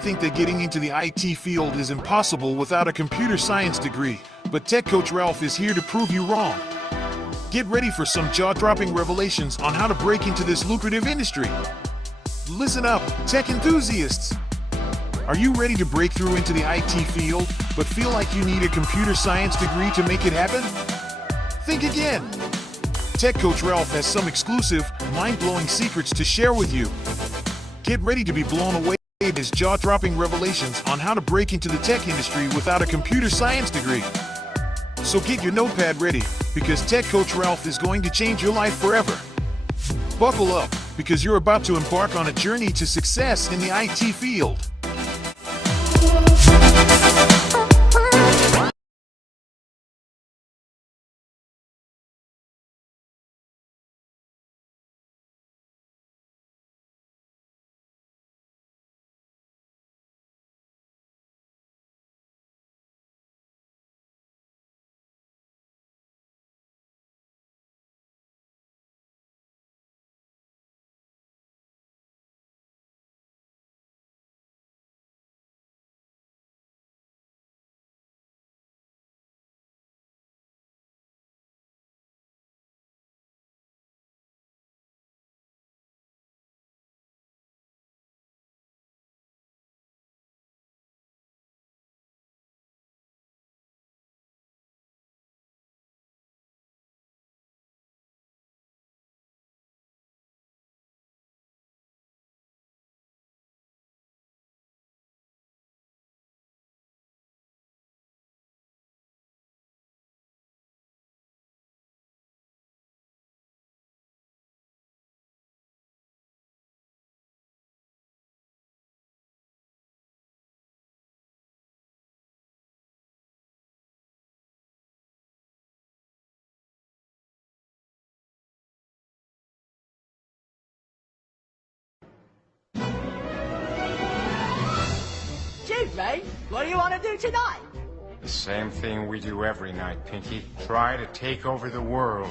might think that getting into the IT field is impossible without a computer science degree, but Tech Coach Ralph is here to prove you wrong. Get ready for some jaw-dropping revelations on how to break into this lucrative industry. Listen up, tech enthusiasts! Are you ready to break through into the IT field, but feel like you need a computer science degree to make it happen? Think again! Tech Coach Ralph has some exclusive, mind-blowing secrets to share with you. Get ready to be blown away by his jaw-dropping revelations on how to break into the tech industry without a computer science degree. So get your notepad ready, because Tech Coach Ralph is going to change your life forever. Buckle up, because you're about to embark on a journey to success in the IT field. Shoot, mate. What do you want to do tonight? The same thing we do every night, Pinky. Try to take over the world.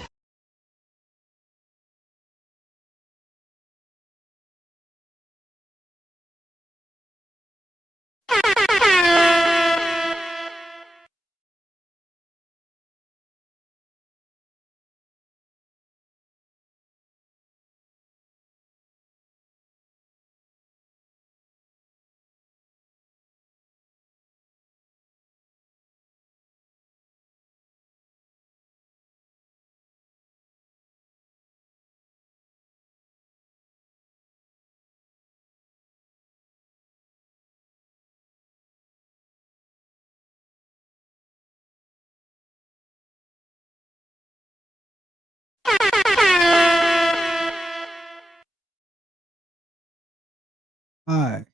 I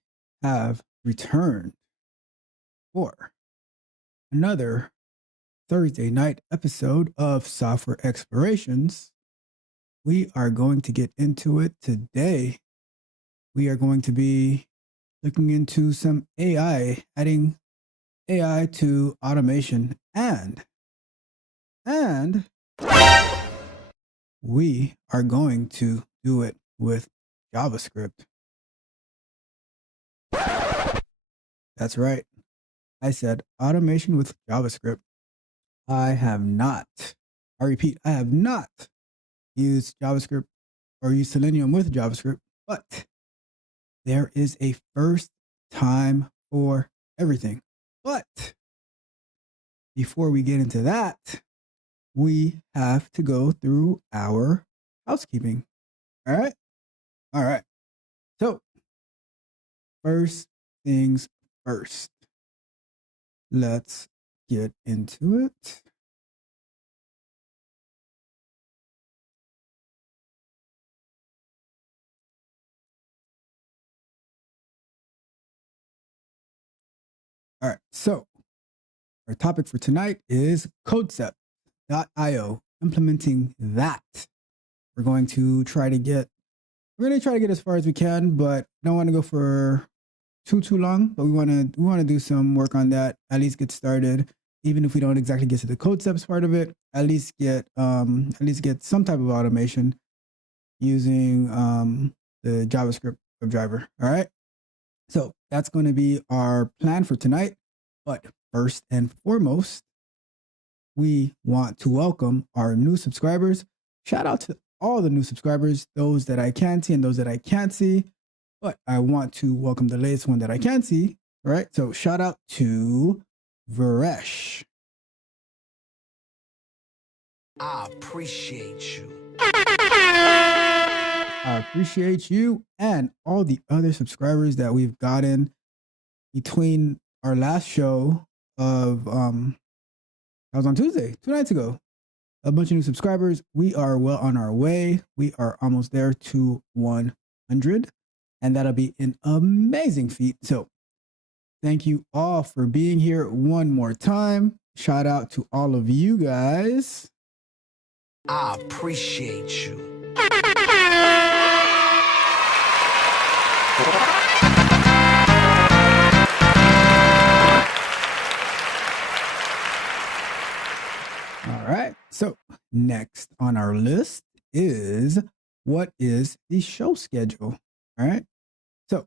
have returned for another Thursday night episode of Software Explorations. We are going to get into it today. We are going to be looking into some AI, adding AI to automation, and we are going to do it with JavaScript. That's right. I said automation with JavaScript. I repeat, I have not used JavaScript or used Selenium with JavaScript, but there is a first time for everything. But before we get into that, we have to go through our housekeeping. All right. So first things first, let's get into it. All right, so our topic for tonight is Concept.io, implementing that. We're going to try to get as far as we can, but don't want to go for too long, but we want to do some work on that, at least get started, even if we don't exactly get to the concepts part of it, at least get some type of automation using the JavaScript WebDriver. All right, so that's going to be our plan for tonight. But first and foremost, we want to welcome our new subscribers. Shout out to all the new subscribers, those that I can see and those that I can't see. But I want to welcome the latest one that I can see. All right. So shout out to Varesh. I appreciate you. I appreciate you and all the other subscribers that we've gotten between our last show of that was on Tuesday, 2 nights ago. A bunch of new subscribers. We are well on our way. We are almost there to 100, and that'll be an amazing feat. So thank you all for being here one more time. Shout out to all of you guys. I appreciate you. All right. So next on our list is what is the show schedule? All right. So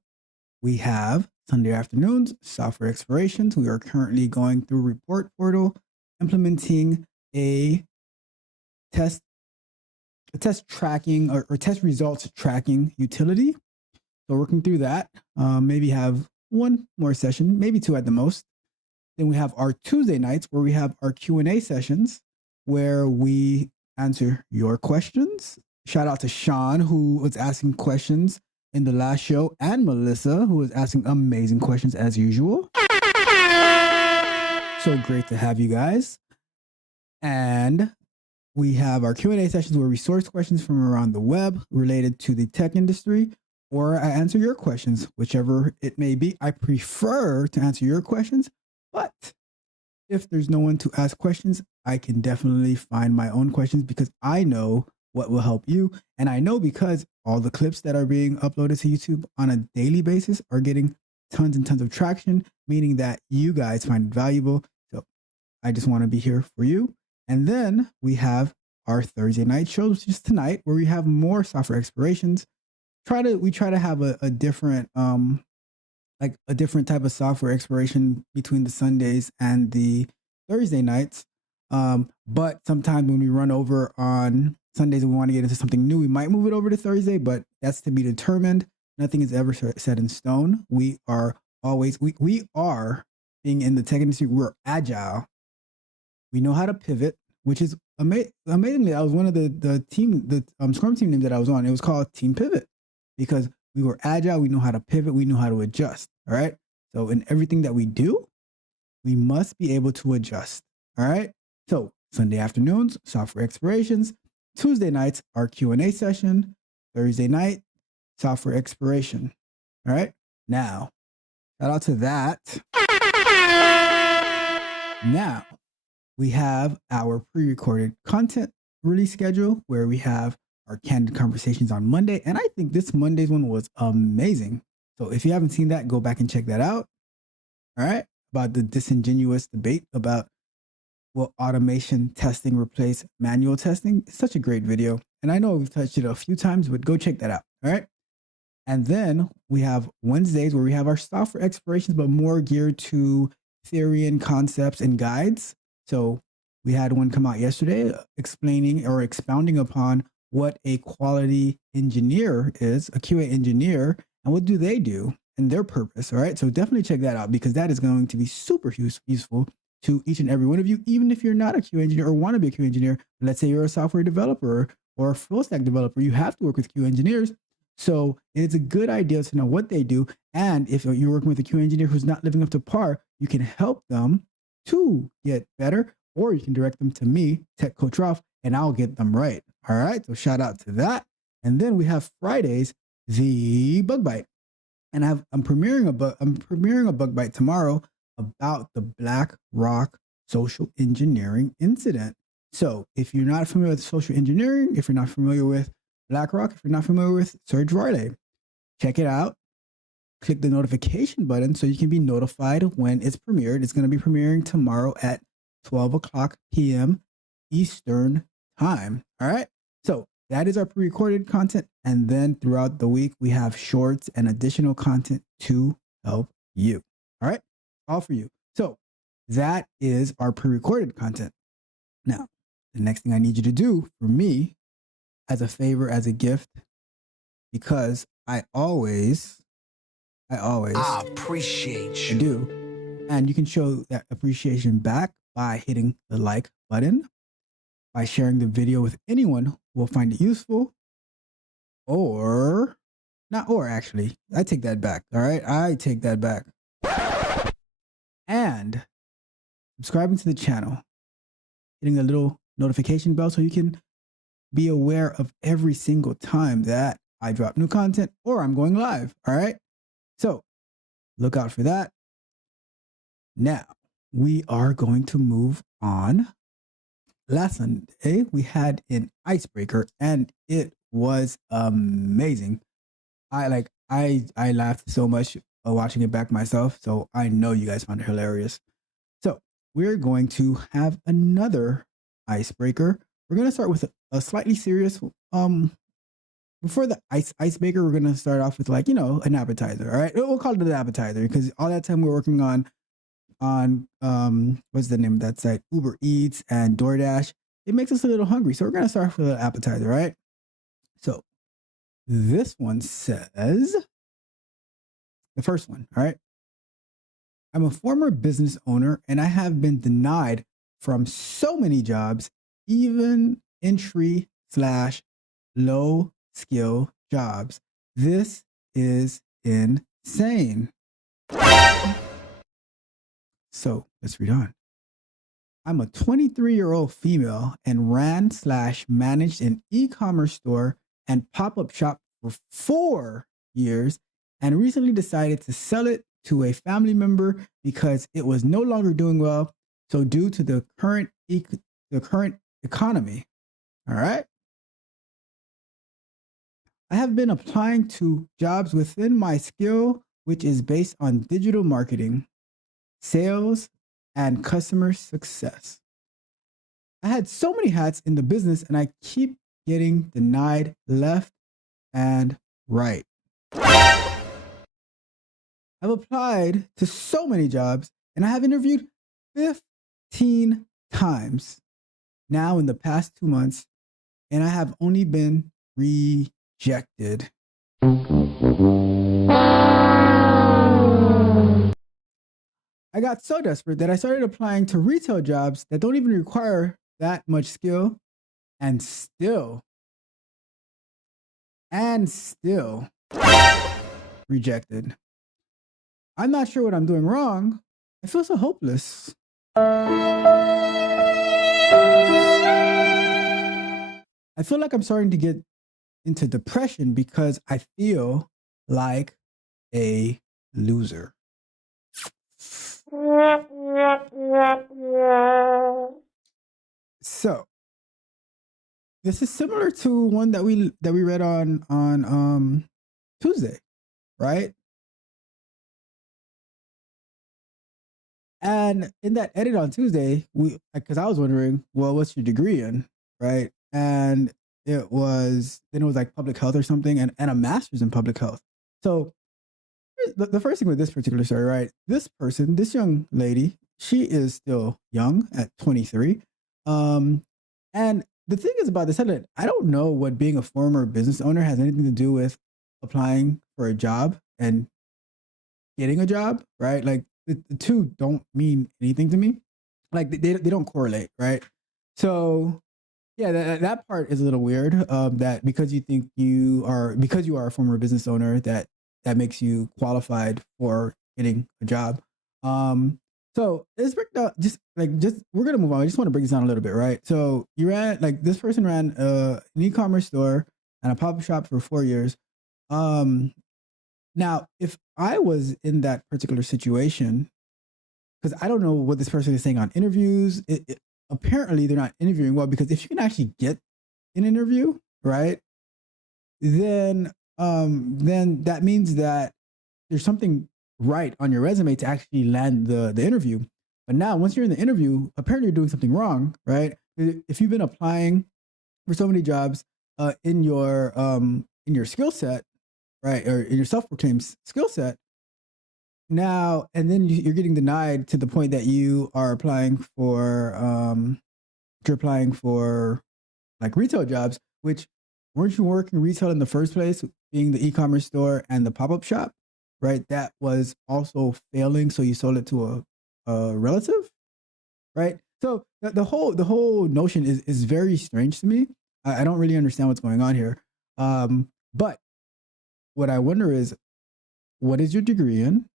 we have Sunday afternoons, software explorations. We are currently going through Report Portal, implementing a test tracking or test results tracking utility. So working through that, maybe have one more session, maybe two at the most. Then we have our Tuesday nights where we have our Q&A sessions where we answer your questions. Shout out to Sean, who was asking questions in the last show, and Melissa, who was asking amazing questions as usual. So great to have you guys. And we have our Q&A sessions where we source questions from around the web related to the tech industry, or I answer your questions, whichever it may be. I prefer to answer your questions, but if there's no one to ask questions, I can definitely find my own questions because I know what will help you. And I know because all the clips that are being uploaded to YouTube on a daily basis are getting tons and tons of traction, meaning that you guys find it valuable. So I just want to be here for you. And then we have our Thursday night shows, which is tonight, where we have more software explorations. We try to have a different a different type of software exploration between the Sundays and the Thursday nights. But sometimes when we run over on Sundays and we want to get into something new, we might move it over to Thursday, but that's to be determined. Nothing is ever set in stone. We are always, we are being in the tech industry. We're agile. We know how to pivot, which is amazingly, that was one of the Scrum team names that I was on. It was called Team Pivot because we were agile. We know how to pivot. We know how to adjust. All right. So in everything that we do, we must be able to adjust. All right. So Sunday afternoons, software explorations. Tuesday nights, our Q&A session. Thursday night, software exploration. All right. Now, shout out to that. Now, we have our pre-recorded content release schedule where we have our candid conversations on Monday. And I think this Monday's one was amazing. So if you haven't seen that, go back and check that out. All right. About the disingenuous debate about will automation testing replace manual testing? It's such a great video. And I know we've touched it a few times, but go check that out. All right. And then we have Wednesdays where we have our software explorations, but more geared to theory and concepts and guides. So we had one come out yesterday explaining or expounding upon what a quality engineer is, a QA engineer, and what do they do and their purpose. All right. So definitely check that out because that is going to be super useful to each and every one of you, even if you're not a QA engineer or want to be a QA engineer. Let's say you're a software developer or a full stack developer, you have to work with QA engineers. So it's a good idea to know what they do. And if you're working with a QA engineer who's not living up to par, you can help them to get better, or you can direct them to me, Tech Coach Ralph, and I'll get them right. All right. So shout out to that. And then we have Fridays, the Bug Bite. And I'm premiering a Bug Bite tomorrow about the Black Rock social engineering incident. So if you're not familiar with social engineering, if you're not familiar with BlackRock, if you're not familiar with Serge Varley, check it out. Click the notification button so you can be notified when it's premiered. It's going to be premiering tomorrow at 12 o'clock p.m. Eastern time. All right. So that is our pre-recorded content. And then throughout the week, we have shorts and additional content to help you. All right, all for you. So that is our pre-recorded content. Now, the next thing I need you to do for me, as a favor, as a gift, because I appreciate I you. do, and you can show that appreciation back by hitting the like button, by sharing the video with anyone who will find it useful, or not, or actually, I take that back. All right, I take that back. And subscribing to the channel, hitting the little notification bell so you can be aware of every single time that I drop new content or I'm going live. All right, so look out for that. Now we are going to move on. Last Sunday we had an icebreaker and it was amazing. I laughed so much watching it back myself, so I know you guys found it hilarious. So we're going to have another icebreaker. We're going to start with a slightly serious. Before the icebreaker, we're going to start off with, like, an appetizer. All right, we'll call it an appetizer because all that time we're working on what's the name of that site, Uber Eats and DoorDash. It makes us a little hungry, so we're going to start off with an appetizer. Right. So this one says, the first one. All right. I'm a former business owner and I have been denied from so many jobs, even entry/low skill jobs. This is insane. So let's read on. I'm a 23-year-old female and ran/managed an e-commerce store and pop-up shop for 4 years and recently decided to sell it to a family member because it was no longer doing well. So due to the current economy, all right, I have been applying to jobs within my skill, which is based on digital marketing, sales, and customer success. I had so many hats in the business and I keep getting denied left and right. I've applied to so many jobs and I have interviewed 15 times now in the past 2 months, and I have only been rejected. I got so desperate that I started applying to retail jobs that don't even require that much skill, and still rejected. I'm not sure what I'm doing wrong. I feel so hopeless. I feel like I'm starting to get into depression because I feel like a loser. So this is similar to one that we read on Tuesday, right? And in that edit on Tuesday, because I was wondering, well, what's your degree in, right? And it was like public health or something, and a master's in public health. So the first thing with this particular story, right? This young lady, she is still young at 23. And the thing is about this, I don't know what being a former business owner has anything to do with applying for a job and getting a job, right? Like the two don't mean anything to me. Like they don't correlate, right? So yeah, that part is a little weird. That because you are a former business owner, that makes you qualified for getting a job. So let's break down. We're gonna move on. I just want to break this down a little bit, right? So this person ran an e-commerce store and a pop-up shop for 4 years. Now, if I was in that particular situation, because I don't know what this person is saying on interviews, apparently they're not interviewing well, because if you can actually get an interview, right, then that means that there's something right on your resume to actually land the interview. But now, once you're in the interview, apparently you're doing something wrong, right? If you've been applying for so many jobs in your skill set, right, or in your self-proclaimed skill set, now, and then you're getting denied to the point that you are applying for, you're applying for like retail jobs, which weren't you working retail in the first place, being the e-commerce store and the pop-up shop, right? That was also failing. So you sold it to a relative, right? So the whole notion is very strange to me. I don't really understand what's going on here. But what I wonder is, what is your degree in,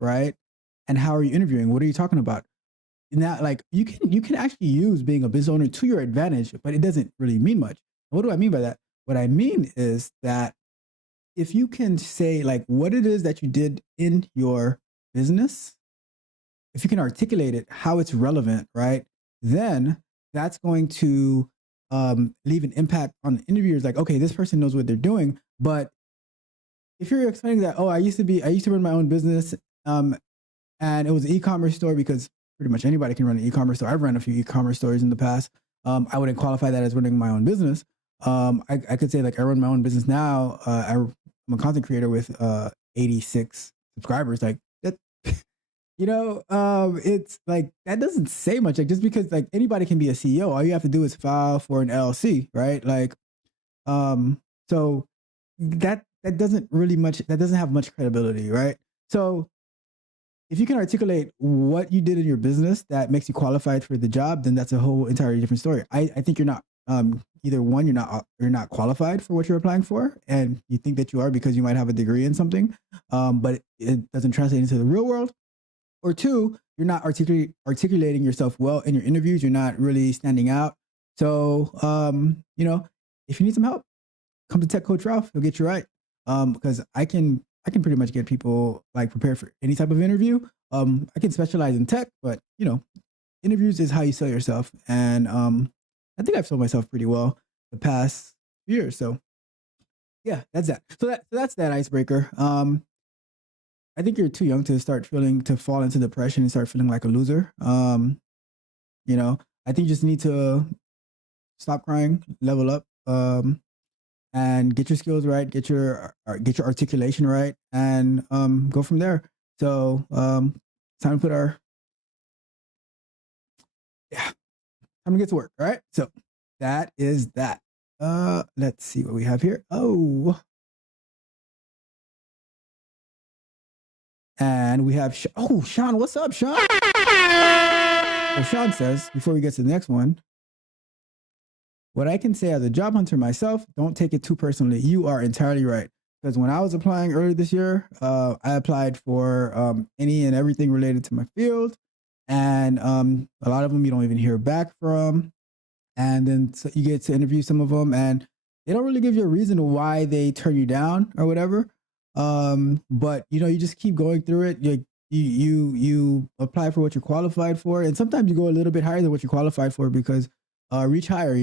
right? And how are you interviewing? What are you talking about? Now, like you can actually use being a business owner to your advantage, but it doesn't really mean much. What do I mean by that? What I mean is that if you can say like what it is that you did in your business, if you can articulate it, how it's relevant, right? Then that's going to leave an impact on the interviewers. Like, okay, this person knows what they're doing. But if you're explaining that, oh, I used to run my own business, and it was an e-commerce store, because pretty much anybody can run an e-commerce store. I've run a few e-commerce stores in the past. I wouldn't qualify that as running my own business. I could say like I run my own business now. I'm a content creator with 86 subscribers. Like that, it's like that doesn't say much. Like just because like anybody can be a CEO, all you have to do is file for an LLC, right? Like, so that doesn't really much. That doesn't have much credibility, right? So if you can articulate what you did in your business that makes you qualified for the job, then that's a whole entirely different story. I think you're not either one, you're not qualified for what you're applying for, and you think that you are because you might have a degree in something, but it doesn't translate into the real world. Or two, you're not articulating yourself well in your interviews. You're not really standing out. So if you need some help, come to Tech Coach Ralph. He'll get you right. Because I can pretty much get people like prepared for any type of interview. I can specialize in tech, but interviews is how you sell yourself. And I think I've sold myself pretty well the past year. So yeah, that's that. So that's that icebreaker. I think you're too young to fall into depression and start feeling like a loser. I think you just need to stop crying, level up, and get your skills right, get your articulation right, and go from there. So time to time to get to work. All right. So that is that. Let's see what we have here. Oh, and we have Sean. What's up, Sean? So Sean says, before we get to the next one, what I can say as a job hunter myself, don't take it too personally. You are entirely right. Because when I was applying earlier this year, I applied for any and everything related to my field. And a lot of them you don't even hear back from. And then so you get to interview some of them, and they don't really give you a reason why they turn you down or whatever. But you just keep going through it. You apply for what you're qualified for. And sometimes you go a little bit higher than what you're qualified for because reach higher,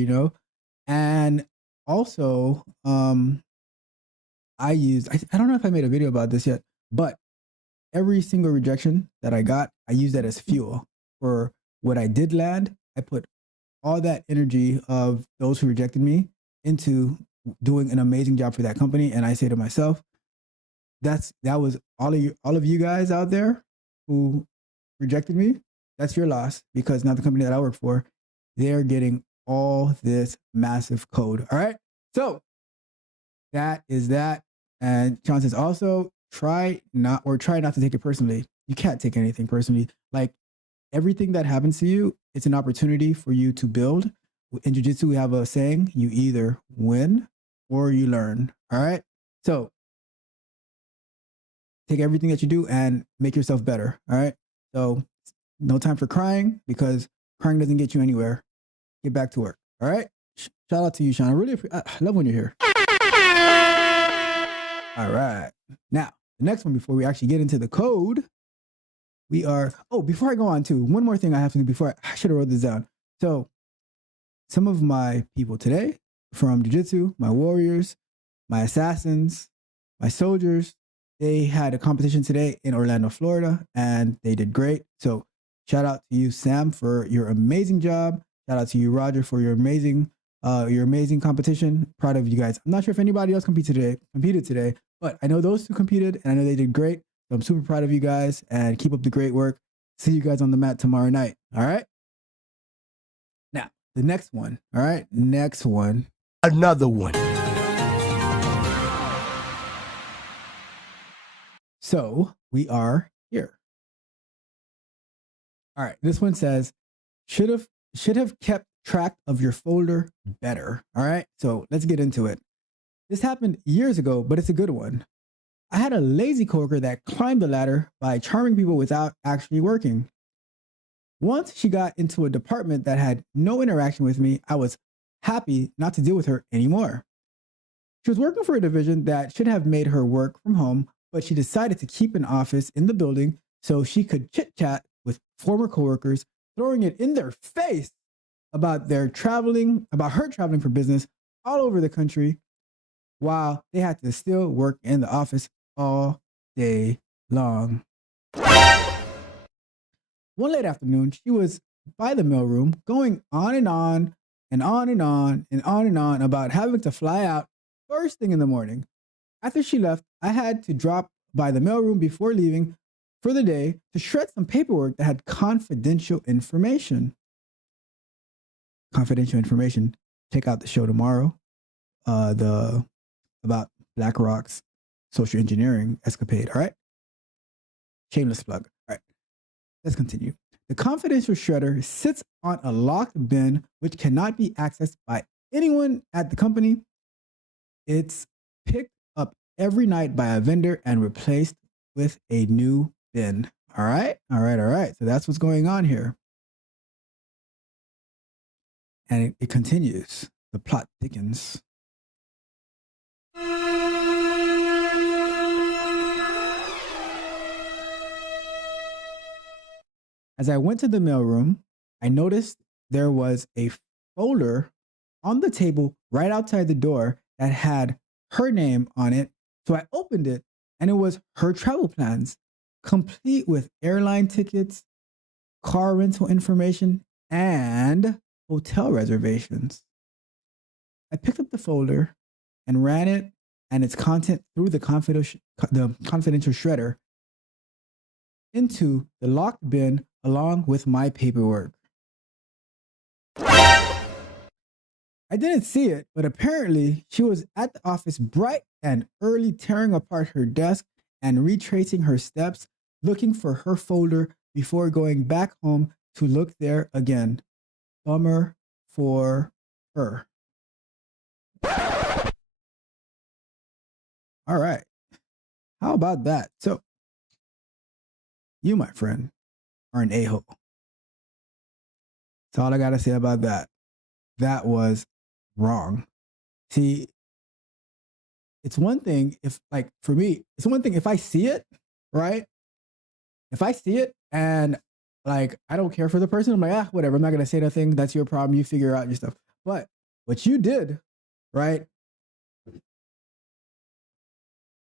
And also, I don't know if I made a video about this yet, but every single rejection that I got, I use that as fuel for what I did land. I put all that energy of those who rejected me into doing an amazing job for that company. And I say to myself, that was all of you guys out there who rejected me. That's your loss, because now the company that I work for, they're getting all this massive code. All right. So that is that. And Sean says also try not to take it personally. You can't take anything personally. Like everything that happens to you, it's an opportunity for you to build. In jiu-jitsu, we have a saying, you either win or you learn. All right. So take everything that you do and make yourself better. All right. So no time for crying, because crying doesn't get you anywhere. Get back to work. All right. Shout out to you, Sean. I love when you're here. All right. Now, the next one, before we actually get into the code, before I go on to one more thing I have to do I should have wrote this down. So some of my people today from jiu-jitsu, my warriors, my assassins, my soldiers, they had a competition today in Orlando, Florida, and they did great. So shout out to you, Sam, for your amazing job. Shout out to you, Roger, for your amazing competition. Proud of you guys. I'm not sure if anybody else competed today, but I know those two competed, and I know they did great. So I'm super proud of you guys and keep up the great work. See you guys on the mat tomorrow night. All right. Now, the next one. All right. Next one. Another one. So we are here. All right. This one says, should have kept track of your folder better. All right. So let's get into it. This happened years ago, but it's a good one. I had a lazy coworker that climbed the ladder by charming people without actually working. Once she got into a department that had no interaction with me, I was happy not to deal with her anymore. She was working for a division that should have made her work from home, but she decided to keep an office in the building so she could chit chat with former coworkers, throwing it in their face about her traveling for business all over the country while they had to still work in the office all day long. One late afternoon, she was by the mailroom going on and on and on and on and on and on about having to fly out first thing in the morning. After she left, I had to drop by the mailroom before leaving for the day to shred some paperwork that had confidential information. Confidential information. Check out the show tomorrow. About BlackRock's social engineering escapade. All right. Shameless plug. All right. Let's continue. The confidential shredder sits on a locked bin which cannot be accessed by anyone at the company. It's picked up every night by a vendor and replaced with a new bin. All right. All right. All right. So that's what's going on here. And it continues. The plot thickens. As I went to the mailroom, I noticed there was a folder on the table right outside the door that had her name on it. So I opened it and it was her travel plans, complete with airline tickets, car rental information, and hotel reservations. I picked up the folder and ran it and its content through the confidential shredder into the locked bin along with my paperwork. I didn't see it, but apparently she was at the office bright and early, tearing apart her desk and retracing her steps, looking for her folder before going back home to look there again. Bummer for her. All right. How about that? So, you, my friend, are an a-hole. That's all I got to say about that. That was wrong. See, it's one thing if, like, for me, it's one thing if I see it, right? If I see it and, like, I don't care for the person, I'm like, whatever, I'm not going to say nothing. That's your problem. You figure out your stuff. But what you did, right?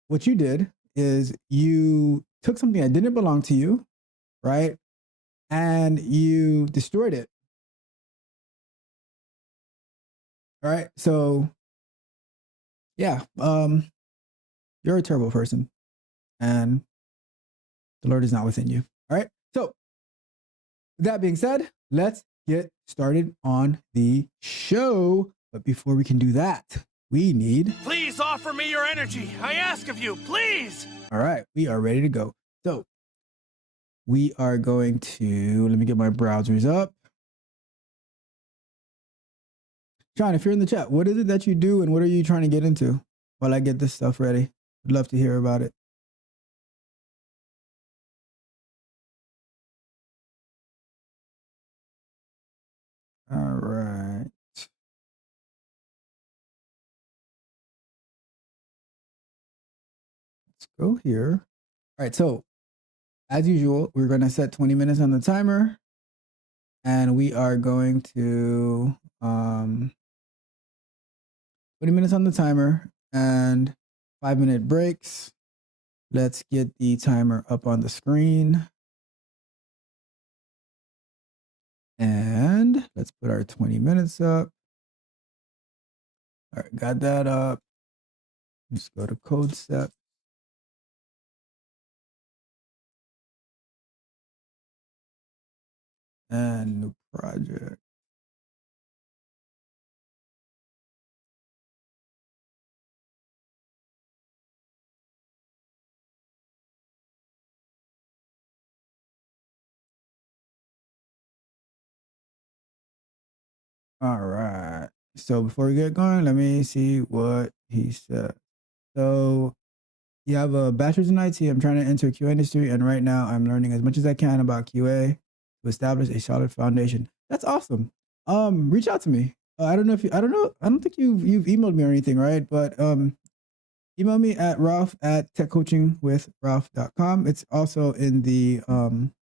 What you did is you took something that didn't belong to you, right? And you destroyed it. All right. So yeah, you're a terrible person and the Lord is not within you. All right. So that being said, let's get started on the show. But before we can do that, we need... Please offer me your energy. I ask of you, please. All right. We are ready to go. So we are going to... Let me get my browsers up. John, if you're in the chat, what is it that you do and what are you trying to get into while I get this stuff ready? I'd love to hear about it. All right. Let's go here. All right. So as usual, we're going to set 20 minutes on the timer and we are going to 20 minutes on the timer and 5-minute breaks. Let's get the timer up on the screen. And let's put our 20 minutes up. All right, got that up. Let's go to code set. and new project. All right. So before we get going, let me see what he said. So you have a bachelor's in IT. I'm trying to enter QA industry, and right now I'm learning as much as I can about QA to establish a solid foundation. That's awesome. Reach out to me. I don't know if I don't know. I don't think you've emailed me or anything, right? But email me at Ralph at techcoachingwithralph.com. It's also in the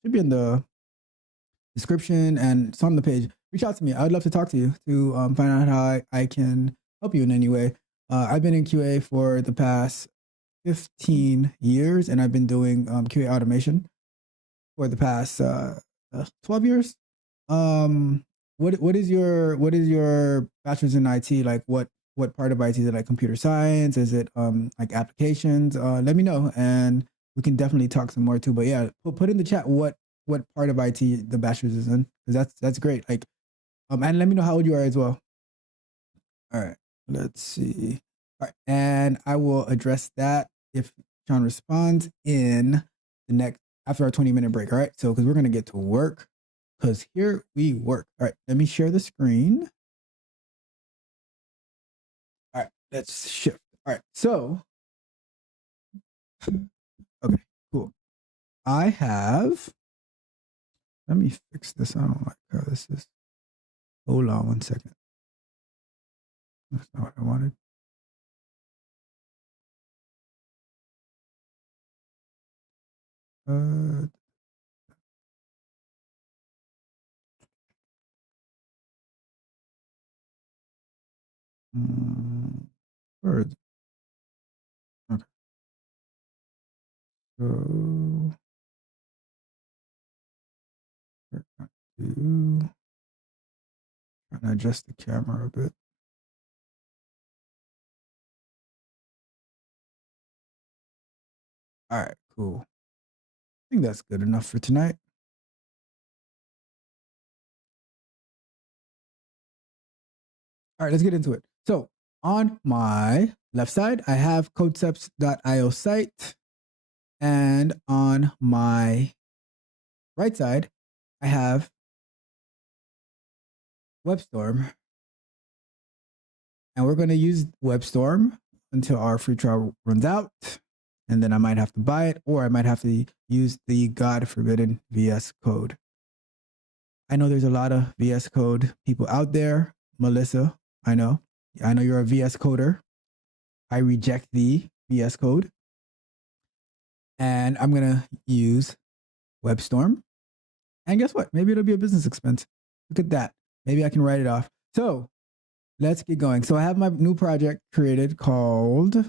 should be in the description and it's on the page. Reach out to me. I would love to talk to you to find out how I can help you in any way. I've been in QA for the past 15 years, and I've been doing QA automation for the past 12 years. What is your bachelor's in IT? Like what part of IT is it? Like computer science? Is it like applications? Let me know, and we can definitely talk some more too. But yeah, put in the chat what part of IT the bachelor's is in, because that's great. Like, and let me know how old you are as well. All right, let's see. All right, and I will address that if Sean responds in the next after our 20-minute break. All right, so because we're gonna get to work, because here we work. All right, let me share the screen. All right, let's shift. All right, so okay, cool. I have. Let me fix this. I don't like how this is. Hold on one second. That's not what I wanted. Where is it? Okay. So trying to adjust the camera a bit. All right, cool. I think that's good enough for tonight. All right, let's get into it. So on my left side, I have codecepts.io site. And on my right side, I have WebStorm. And we're going to use WebStorm until our free trial runs out. And then I might have to buy it, or I might have to use the God forbidden VS Code. I know there's a lot of VS Code people out there. Melissa, I know you're a VS Coder. I reject the VS Code. And I'm going to use WebStorm. And guess what? Maybe it'll be a business expense. Look at that. Maybe I can write it off. So let's get going. So I have my new project created called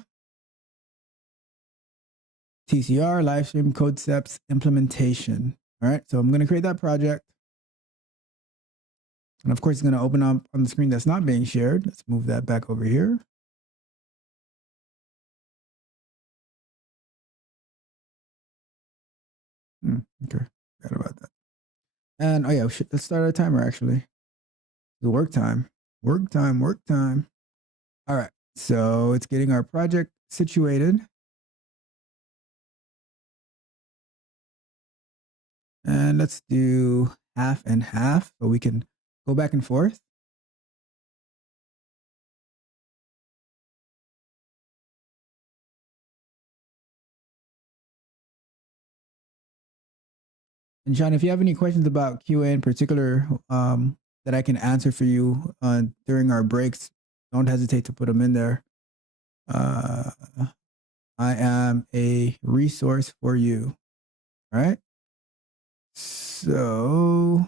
TCR, Livestream Concepts Implementation. All right. So I'm going to create that project. And of course, it's going to open up on the screen that's not being shared. Let's move that back over here. Okay. Forgot about that. And oh yeah, let's start our timer actually. The work time. Work time. All right. So it's getting our project situated. And let's do half and half so we can go back and forth. And Sean, if you have any questions about QA in particular that I can answer for you during our breaks, don't hesitate to put them in there. I am a resource for you. All right. So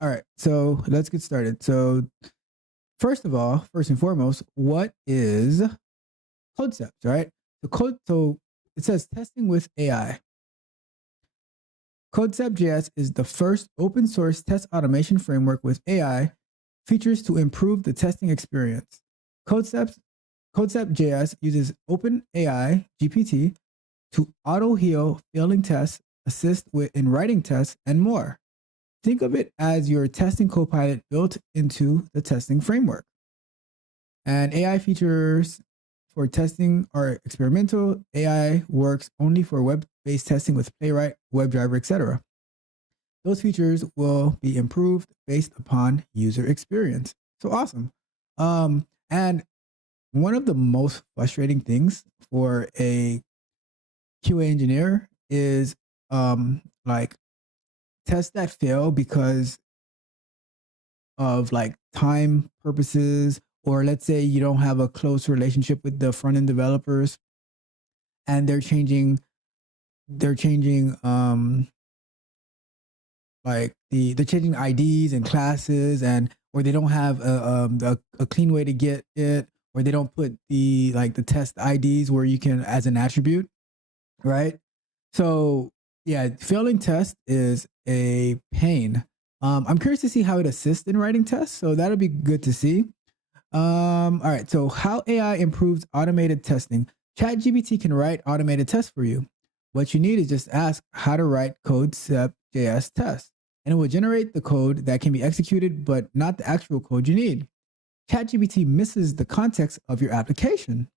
all right. So let's get started. So first and foremost, what is concepts, right? So it says testing with AI. Concept.js is the first open source test automation framework with AI features to improve the testing experience. Concepts Concept.js uses OpenAI GPT to auto-heal failing tests, assist in writing tests, and more. Think of it as your testing copilot built into the testing framework. And AI features for testing are experimental. AI works only for web-based testing with Playwright, WebDriver, etc. Those features will be improved based upon user experience. So awesome. And one of the most frustrating things for a QA engineer is like tests that fail because of like time purposes, or let's say you don't have a close relationship with the front end developers and they're changing like they're changing IDs and classes, and or they don't have a clean way to get it, or they don't put the test IDs where you can as an attribute, right? So yeah, failing test is a pain. I'm curious to see how it assists in writing tests, so that'll be good to see. All right, so how AI improves automated testing. ChatGPT can write automated tests for you. What you need is just ask how to write Concept.js tests, and it will generate the code that can be executed, but not the actual code you need. ChatGPT misses the context of your application.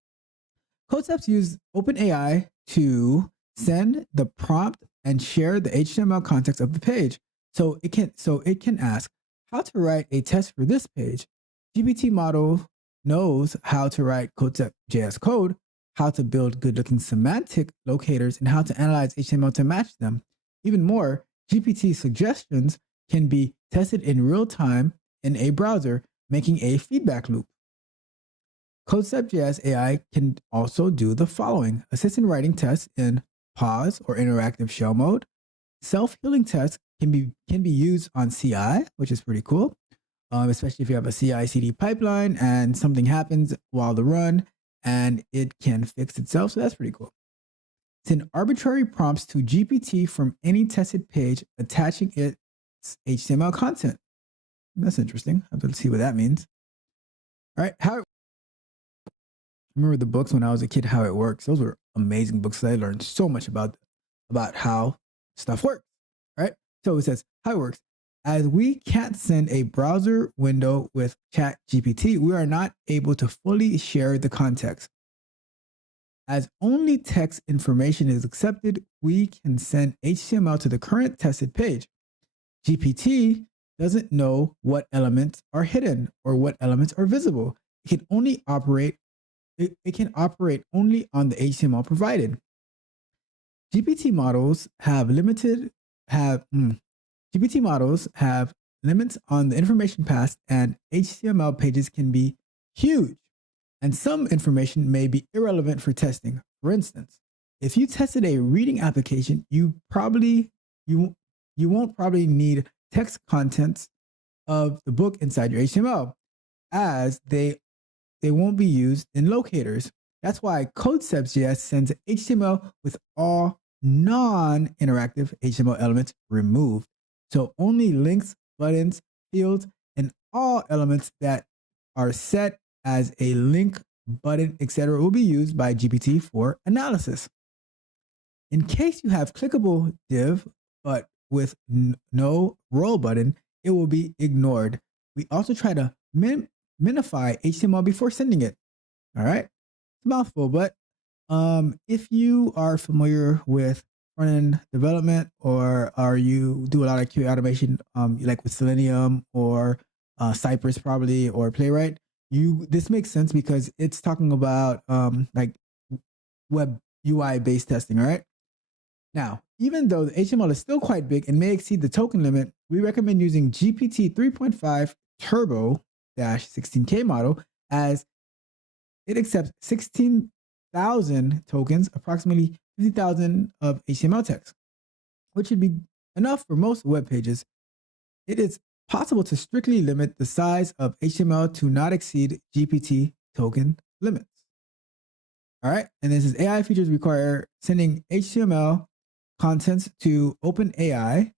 Concepts use OpenAI to send the prompt and share the HTML context of the page. So it can ask how to write a test for this page. GPT model knows how to write Concept.js code, how to build good-looking semantic locators, and how to analyze HTML to match them. Even more, GPT suggestions can be tested in real time in a browser, making a feedback loop. Concept.js AI can also do the following: assist in writing tests in pause or interactive shell mode. Self-healing tests can be used on CI, which is pretty cool, especially if you have a CI/CD pipeline and something happens while the run, and it can fix itself. So that's pretty cool. Send arbitrary prompts to GPT from any tested page, attaching its HTML content. That's interesting. I have to see what that means. All right. I remember the books when I was a kid, How It Works. Those were amazing books. I learned so much about how stuff works. All right. So it says, how it works. As we can't send a browser window with ChatGPT, we are not able to fully share the context. As only text information is accepted, we can send HTML to the current tested page. GPT doesn't know what elements are hidden or what elements are visible. It can operate only on the HTML provided. GPT models have limits on the information passed, and HTML pages can be huge, and some information may be irrelevant for testing. For instance, if you tested a reading application, you won't probably need text contents of the book inside your HTML, as they won't be used in locators. That's why Concept.js sends HTML with all non-interactive HTML elements removed. So only links, buttons, fields, and all elements that are set as a link, button, etc. will be used by GPT for analysis. In case you have clickable div, but with no roll button, it will be ignored. We also try to minify HTML before sending it. All right, it's a mouthful, but if you are familiar with front-end development, or you do a lot of QA automation, like with Selenium or Cypress probably, or Playwright, this makes sense because it's talking about like web UI based testing. All right. Now, even though the HTML is still quite big and may exceed the token limit, we recommend using GPT 3.5 Turbo-16K model, as it accepts 16,000 tokens, approximately 50,000 of HTML text, which should be enough for most web pages. It is possible to strictly limit the size of HTML to not exceed GPT token limits. All right, and this is AI features require sending HTML contents to OpenAI.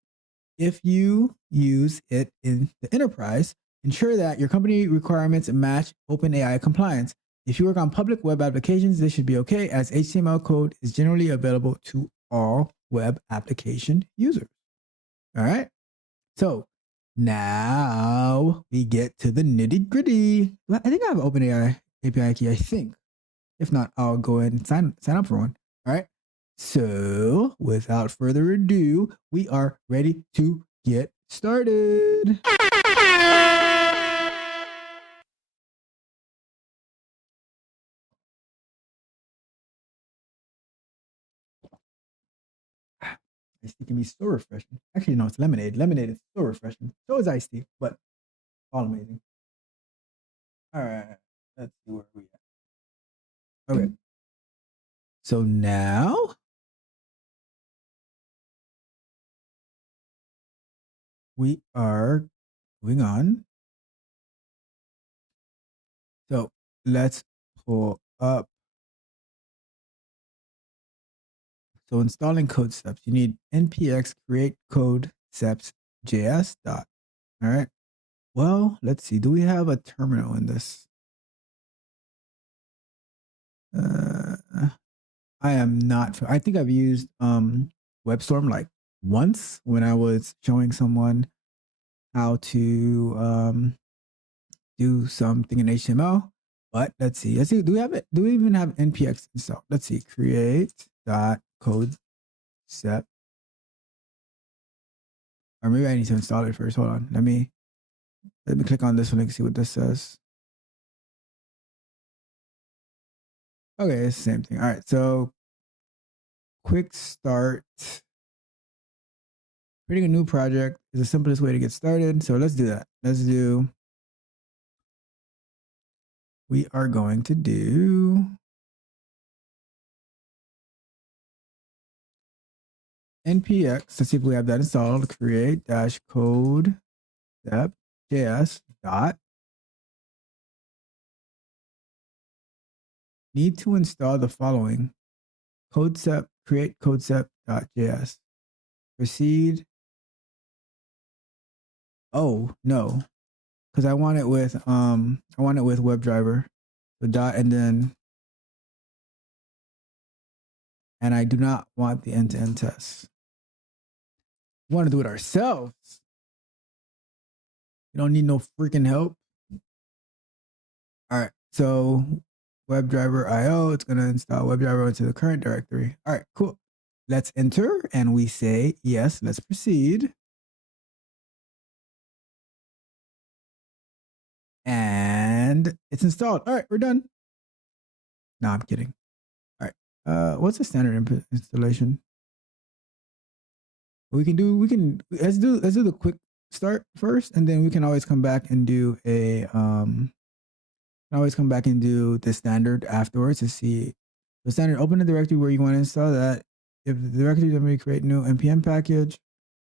If you use it in the enterprise, ensure that your company requirements match OpenAI compliance. if you work on public web applications, this should be okay, as HTML code is generally available to all web application users. All right. So now we get to the nitty gritty. I think I have an OpenAI API key, I think. If not, I'll go ahead and sign up for one. All right. So without further ado, we are ready to get started. Iced tea can be so refreshing. Actually, no, it's lemonade. Lemonade is so refreshing. So is iced tea, but all amazing. All right. Let's see where we at. Okay. So now we are moving on. So let's pull up. So installing code steps, you need npx create code steps js dot. All right. Well, let's see. Do we have a terminal in this? I am not. I think I've used WebStorm like once when I was showing someone how to do something in HTML. But let's see. Let's see. Do we have it? Do we even have npx installed? Let's see. Create dot code set. Or maybe I need to install it first. Hold on. Let me click on this one and see what this says. Okay, it's the same thing. All right. So quick start. Creating a new project is the simplest way to get started. So let's do that. We are going to do npx. Let's see if we have that installed. Create dash code step js dot. Need to install the following: codesep create codesep.js. Proceed. Oh no, because I want it with WebDriver. So dot and then, and I do not want the end-to-end test. We want to do it ourselves. You don't need no freaking help. All right, so WebDriver IO, it's gonna install WebDriver into the current directory. All right, cool. Let's enter and we say yes. Let's proceed. And it's installed. All right, we're done. No, I'm kidding. All right. What's the standard installation? We can let's do the quick start first, and then we can always come back and do a the standard afterwards to see the standard. Open the directory where you want to install that. If the directory, then we create new npm package,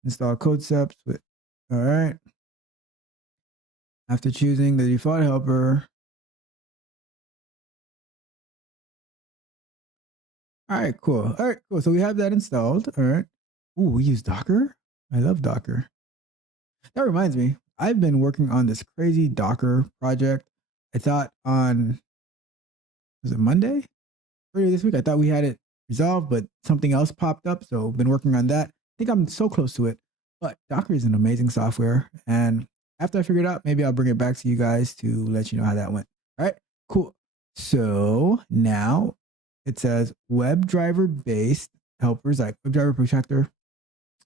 install code steps with. All right. After choosing the default helper. All right, cool. All right, cool. So we have that installed. All right. Ooh, we use Docker. I love Docker. That reminds me, I've been working on this crazy Docker project. I thought was it Monday? Earlier this week, I thought we had it resolved, but something else popped up. So I've been working on that. I think I'm so close to it. But Docker is an amazing software. And after I figure it out, maybe I'll bring it back to you guys to let you know how that went. All right, cool. So now it says WebDriver based helpers like WebDriver Protector.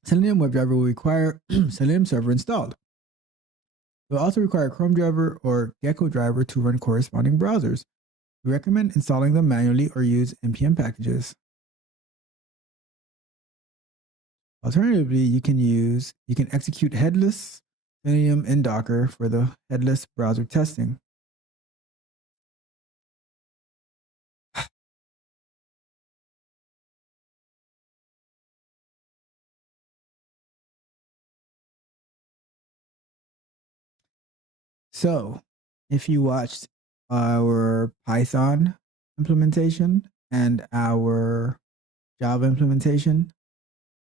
Selenium WebDriver will require Selenium server installed. It will also require Chrome driver or Gecko driver to run corresponding browsers. We recommend installing them manually or use npm packages. Alternatively, you can execute headless Selenium in Docker for the headless browser testing. So, if you watched our Python implementation and our Java implementation,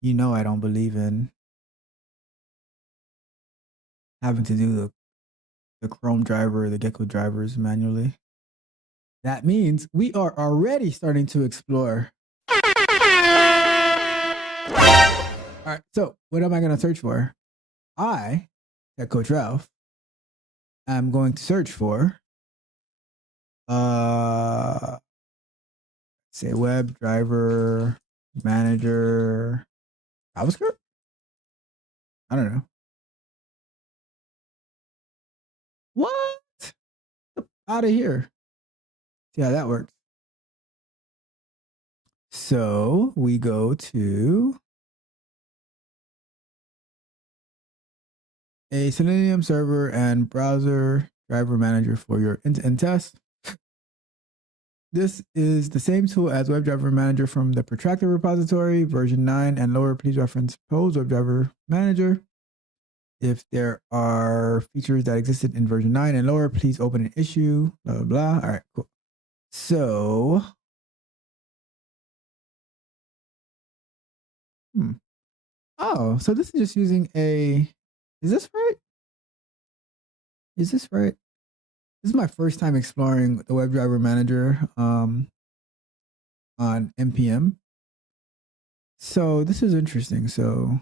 you know I don't believe in having to do the Chrome driver or the Gecko drivers manually. That means we are already starting to explore. All right, so what am I going to search for? I, at Coach Ralph, am going to search for say web driver manager JavaScript. I don't know. What? Out of here. See how that works. So we go to a Selenium server and browser driver manager for your end-to-end test. This is the same tool as WebDriver Manager from the Protractor repository, version 9 and lower. Please reference Pose WebDriver Manager. If there are features that existed in version 9 and lower, please open an issue, blah, blah, blah. All right, cool. So, oh, so this is just using a, is this right? Is this right? This is my first time exploring the WebDriver Manager on NPM. So this is interesting. So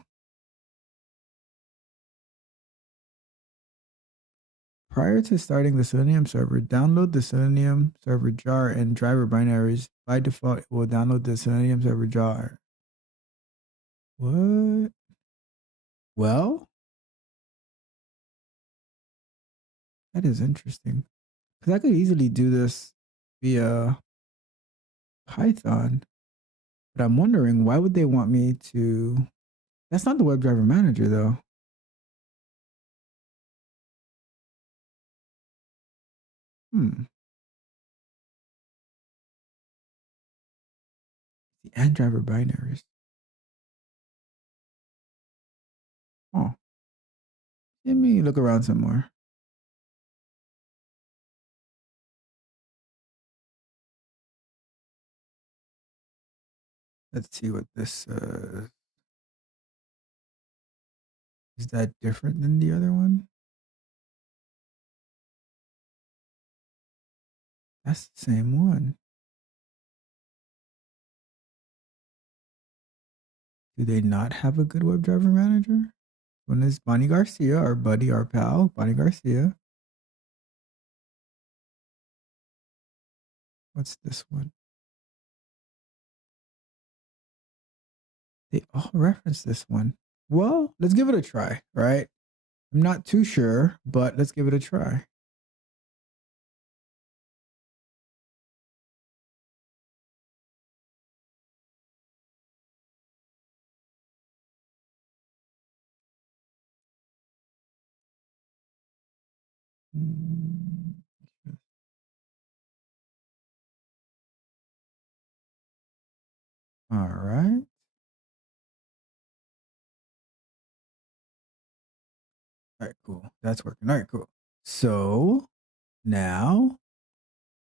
prior to starting the Selenium server, download the Selenium server jar and driver binaries. By default, it will download the Selenium server jar. What? Well, that is interesting. Because I could easily do this via Python. But I'm wondering, why would they want me to... That's not the WebDriver Manager, though. The and driver binaries. Oh. Let me look around some more. Let's see what this is. That different than the other one? That's the same one. Do they not have a good WebDriver manager? One is Bonnie Garcia, our buddy, our pal, Bonnie Garcia. What's this one? They all reference this one. Well, let's give it a try, right? I'm not too sure, but let's give it a try. All right. All right, cool. That's working. All right, cool. So now,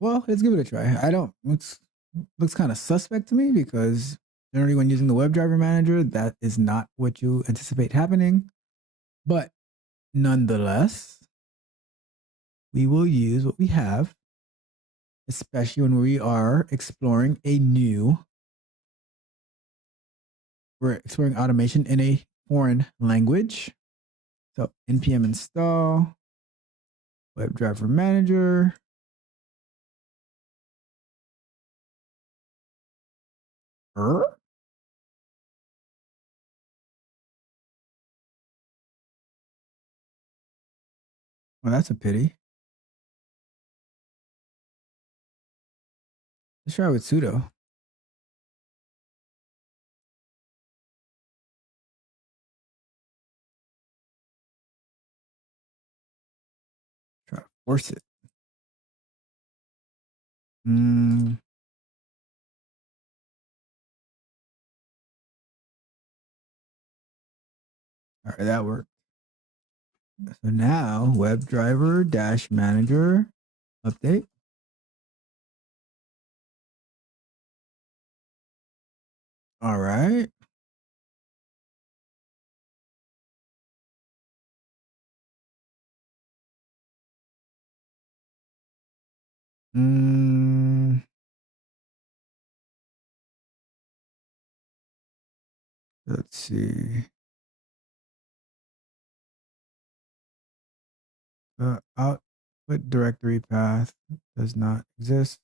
well, let's give it a try. I don't, looks kind of suspect to me because generally when using the WebDriver manager, that is not what you anticipate happening. But nonetheless, we will use what we have, especially when we are exploring we're exploring automation in a foreign language. So npm install WebDriver manager. Well, that's a pity. Let's try with sudo. Try to force it. All right, that worked. So now WebDriver dash manager update. All right. Let's see. Output directory path does not exist.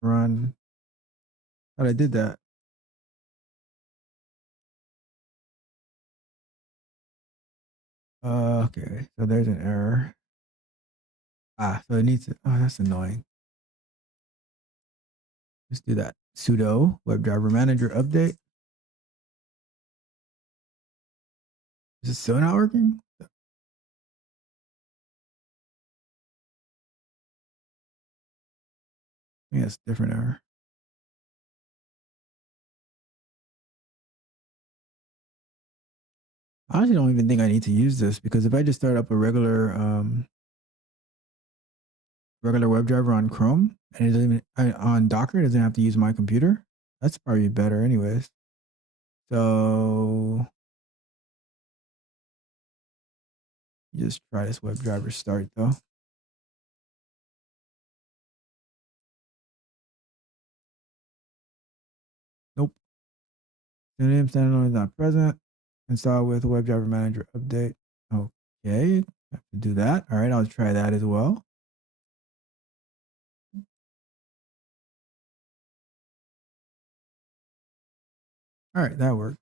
Run. Thought I did that. Okay, so there's an error. So it needs to. Oh, that's annoying. Let's do that. Sudo WebDriver Manager update. Is it still not working? Yeah, it's a different error. I honestly don't even think I need to use this because if I just start up a regular WebDriver on Chrome and it doesn't even on Docker, it doesn't have to use my computer. That's probably better, anyways. So just try this WebDriver start though. Nope. Name standalone is not present. Install with WebDriver Manager update. Okay, have to do that. All right, I'll try that as well. All right, that worked.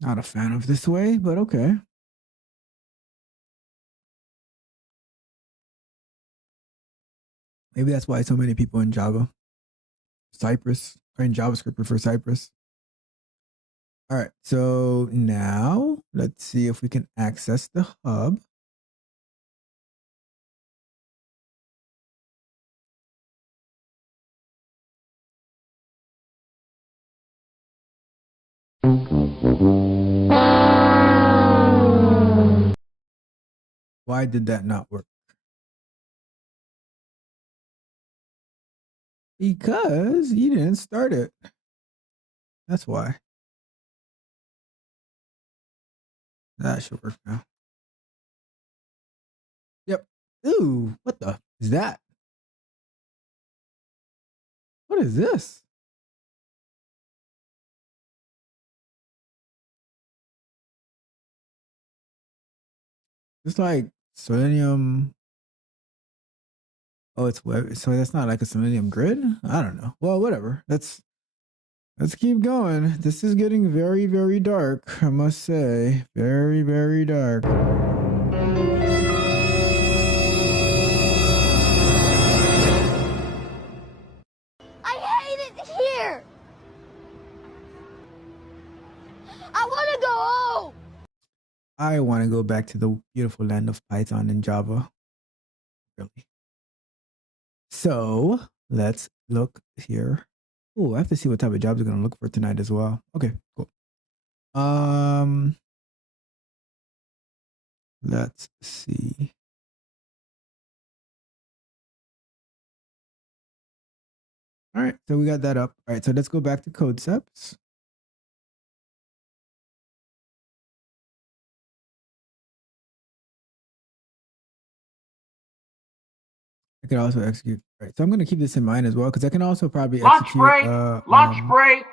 Not a fan of this way, but okay. Maybe that's why so many people in Cypress, or in JavaScript prefer Cypress. All right, so now let's see if we can access the hub. Why did that not work? Because you didn't start it. That's why. That should work now. Yep. Ooh, what the is that? What is this? It's like Selenium. Oh, it's web. So that's not like a Selenium grid? I don't know. Well, whatever. Let's keep going. This is getting very, very dark, I must say. Very, very dark. I hate it here. I want to go home. I want to go back to the beautiful land of Python and Java. Really. So let's look here. Oh, I have to see what type of jobs are going to look for tonight as well. Okay, cool. Let's see. All right, so we got that up. All right, so let's go back to concepts. I could also execute. All right, so I'm going to keep this in mind as well because I can also probably execute. Lunch break.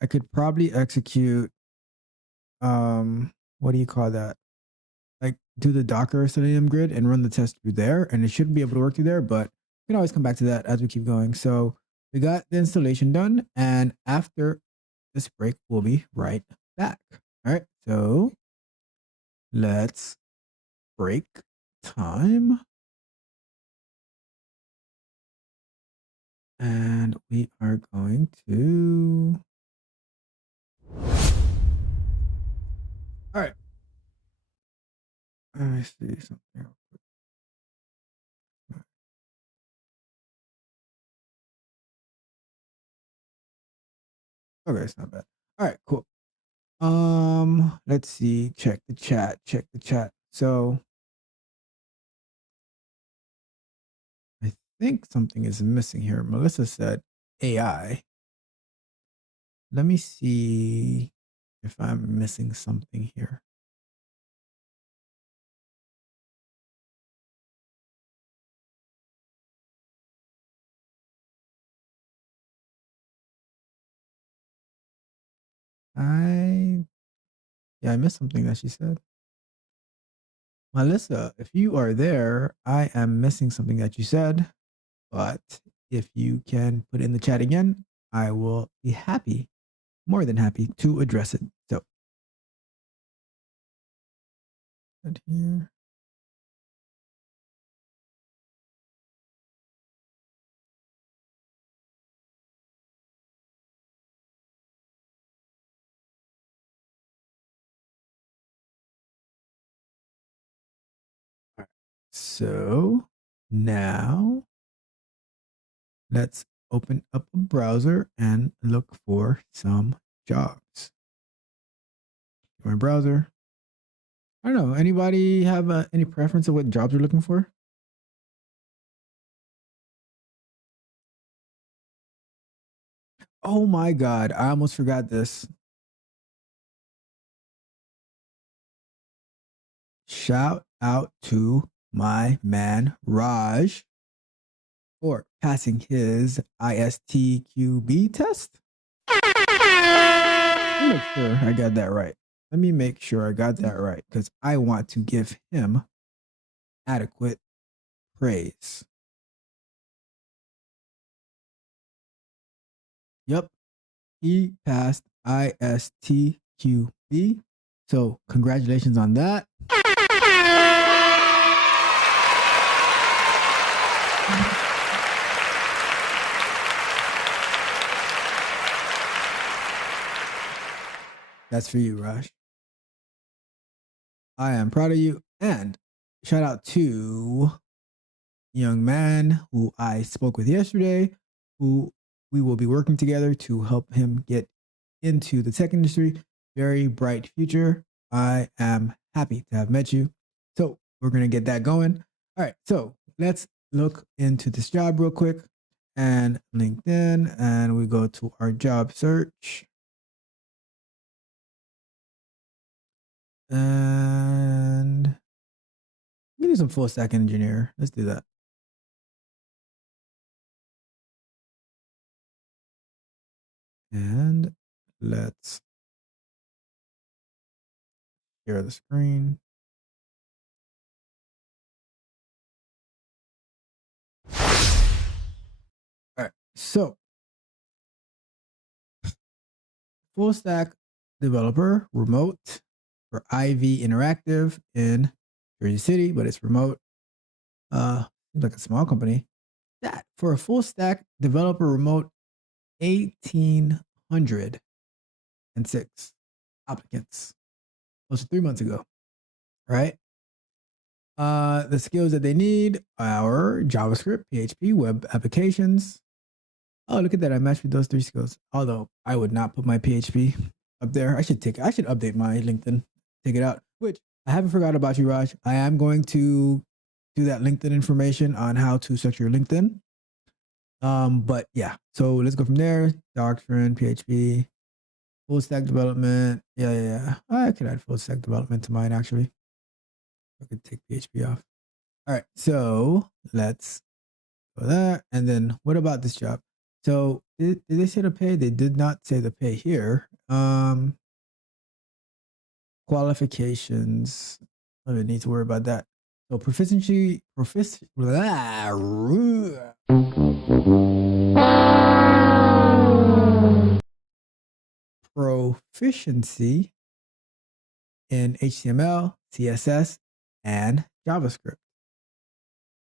I could probably execute. What do you call that? Like do the Docker Selenium grid and run the test through there, and it should be able to work through there. But we can always come back to that as we keep going. So we got the installation done, and after this break, we'll be right back. All right, so let's break time. And we are going to. All right. Let me see something. Okay, it's not bad. All right, cool. Let's see. Check the chat. Check the chat. So I think something is missing here. Melissa said AI. Let me see if I'm missing something here. I missed something that she said. Melissa, if you are there, I am missing something that you said. But if you can put it in the chat again, I will be happy, more than happy to address it. So, right here. So now let's open up a browser and look for some jobs. My browser. I don't know. Anybody have any preference of what jobs you're looking for? Oh my God. I almost forgot this. Shout out to my man, Raj, for passing his ISTQB test. Let me make sure I got that right. Let me make sure I got that right because I want to give him adequate praise. Yep, he passed ISTQB. So congratulations on that. That's for you, Raj. I am proud of you. And shout out to young man who I spoke with yesterday, who we will be working together to help him get into the tech industry. Very bright future. I am happy to have met you. So we're going to get that going. All right. So let's look into this job real quick and LinkedIn, and we go to our job search. And we do some full stack engineer. Let's do that. And let's share the screen. All right. So full stack developer, remote for IV Interactive in Jersey City, but it's remote. Seems like a small company. That for a full stack developer remote, 1,806 applicants. Close to 3 months ago, right? The skills that they need are JavaScript, PHP, web applications. Oh, look at that. I matched with those 3 skills. Although I would not put my PHP up there. I should update my LinkedIn, take it out, which I haven't forgot about you, Raj. I am going to do that LinkedIn information on how to structure your LinkedIn. But yeah, so let's go from there. Doctrine, PHP, full stack development. Yeah. I could add full stack development to mine actually. I could take PHP off. All right, so let's go that. And then what about this job? So did they say the pay? They did not say the pay here. Qualifications. I don't need to worry about that. So proficiency. Proficiency in HTML, CSS, and JavaScript.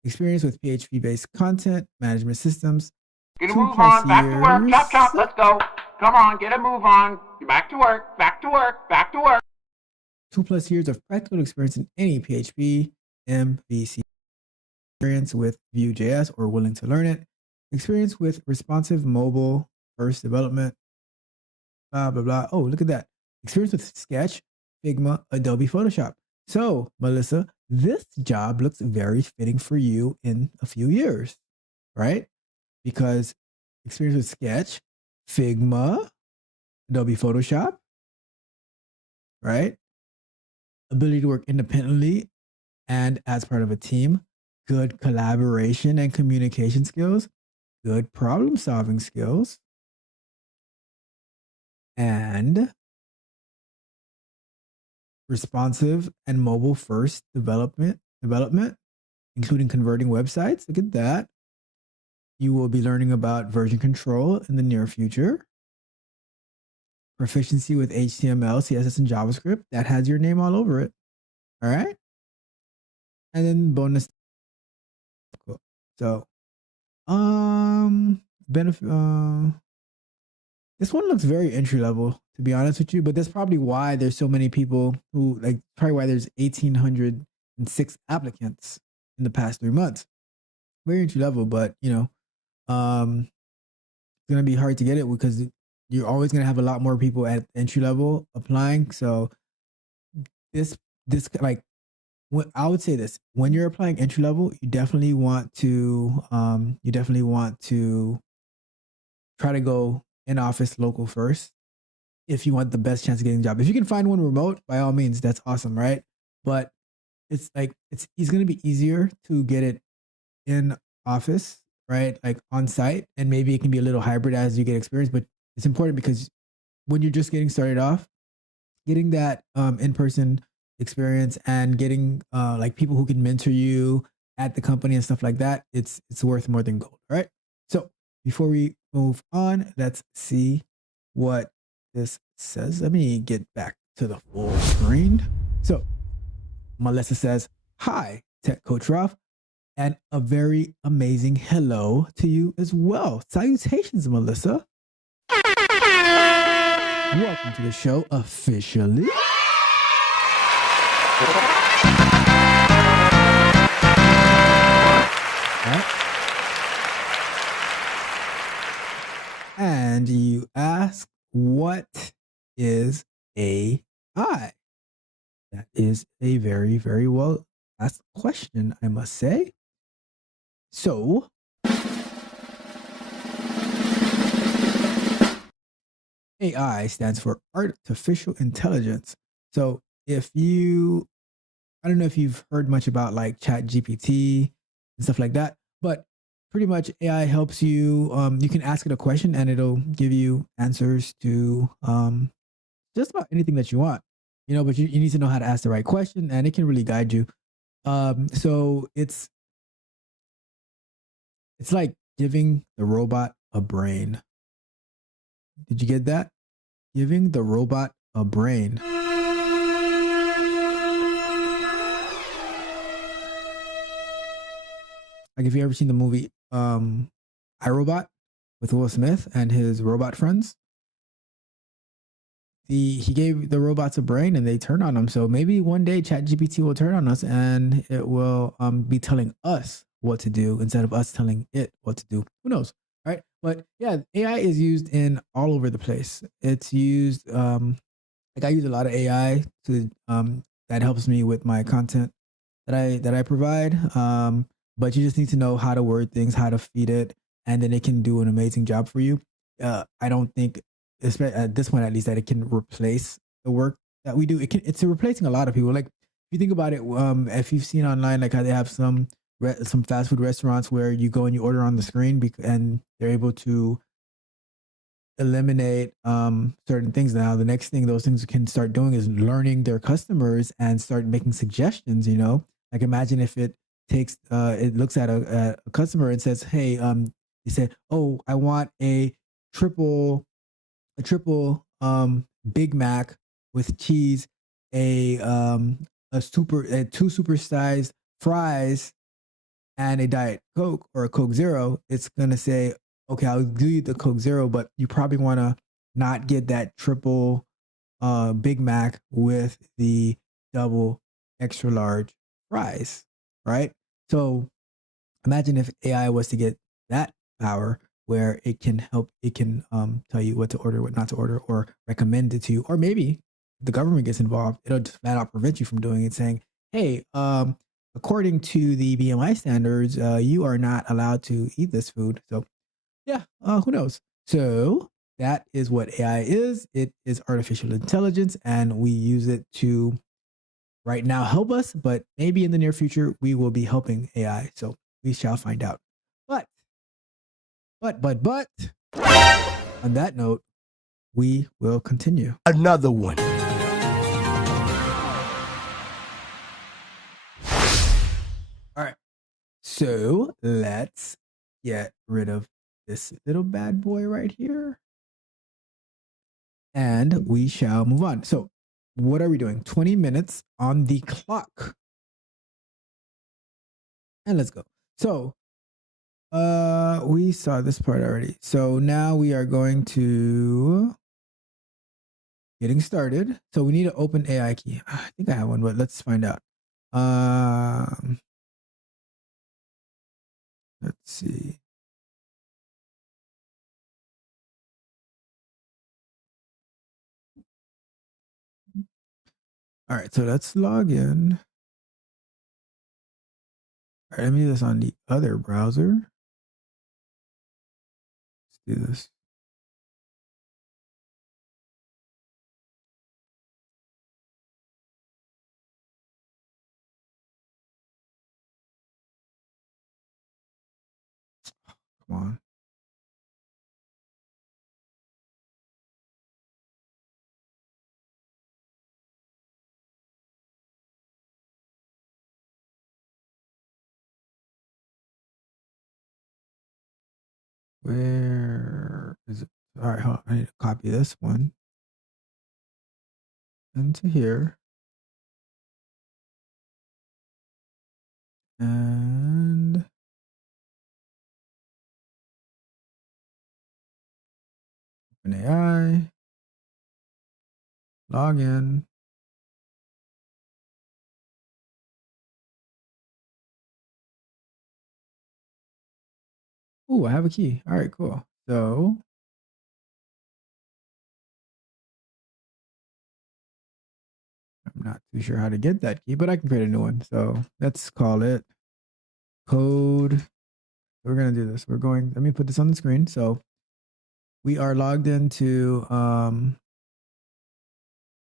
Experience with PHP-based content management systems. Get a move on, back to work, chop chop, let's go. Come on, get a move on. Back to work, back to work, back to work. 2+ years of practical experience in any PHP, MVC experience with Vue.js or willing to learn it. Experience with responsive mobile first development. Blah, blah, blah. Oh, look at that. Experience with Sketch, Figma, Adobe Photoshop. So, Melissa, this job looks very fitting for you in a few years, right? Because experience with Sketch, Figma, Adobe Photoshop, right? Ability to work independently and as part of a team, good collaboration and communication skills, good problem solving skills, and responsive and mobile first development, including converting websites. Look at that. You will be learning about version control in the near future. Proficiency with HTML, CSS, and JavaScript. That has your name all over it. All right. And then bonus. Cool. So, benefit. This one looks very entry level, to be honest with you. But that's probably why there's so many people who like. Probably why there's 1,806 applicants in the past 3 months. Very entry level, but you know, it's gonna be hard to get it because you're always gonna have a lot more people at entry level applying. So this like I would say this: when you're applying entry level, you definitely want to try to go in office local first if you want the best chance of getting a job. If you can find one remote, by all means, that's awesome, right? But it's going to be easier to get it in office, right? Like on site, and maybe it can be a little hybrid as you get experience. But it's important because when you're just getting started off, getting that in-person experience and getting like people who can mentor you at the company and stuff like that, it's worth more than gold. All right. So before we move on, let's see what this says. Let me get back to the full screen. So Melissa says, "Hi, Tech Coach Ralph, and a very amazing hello to you as well." Salutations, Melissa. Welcome to the show officially. Right. And you ask, what is AI? That is a very, very well asked question, I must say. So, AI stands for artificial intelligence. So, I don't know if you've heard much about like Chat GPT and stuff like that, but pretty much AI helps you. You can ask it a question and it'll give you answers to just about anything that you want, you know, but you need to know how to ask the right question and it can really guide you. So it's like giving the robot a brain. Did you get that? Giving the robot a brain. Like if you ever seen the movie iRobot with Will Smith and his robot friends, he gave the robots a brain and they turned on them. So maybe one day ChatGPT will turn on us and it will be telling us what to do instead of us telling it what to do. Who knows? Right? But yeah, AI is used in all over the place. It's used like I use a lot of AI to that helps me with my content that I provide. But you just need to know how to word things, how to feed it, and then it can do an amazing job for you. I don't think, at this point at least, that it can replace the work that we do. It's replacing a lot of people. Like if you think about it, if you've seen online, like how they have some fast food restaurants where you go and you order on the screen, and they're able to eliminate certain things. Now the next thing those things can start doing is learning their customers and start making suggestions. You know, like imagine if it takes it looks at a customer and says, "Hey, he said, oh, I want a triple Big Mac with cheese, two supersized fries, and a Diet Coke or a Coke Zero." It's gonna say, "Okay, I'll do you the Coke Zero, but you probably want to not get that triple Big Mac with the double extra large fries," right? So imagine if AI was to get that power where it can tell you what to order, what not to order, or recommend it to you. Or maybe the government gets involved. It'll just flat out prevent you from doing it, saying, "Hey, according to the BMI standards, you are not allowed to eat this food." So yeah, who knows? So that is what AI is. It is artificial intelligence, and we use it to right now help us, but maybe in the near future we will be helping AI. So we shall find out. But on that note, we will continue. Another one. So let's get rid of this little bad boy right here. And we shall move on. So what are we doing? 20 minutes on the clock. And let's go. So we saw this part already. So now we are going to getting started. So we need to open AI key. I think I have one, but let's find out. Let's see. All right, so let's log in. All right, let me do this on the other browser. Let's do this. Come on. Where is it? All right, hold on. I need to copy this one into here. And open AI, log in. Oh, I have a key. All right, cool. So I'm not too sure how to get that key, but I can create a new one. So let's call it code. We're going to do this. Let me put this on the screen. So we are logged into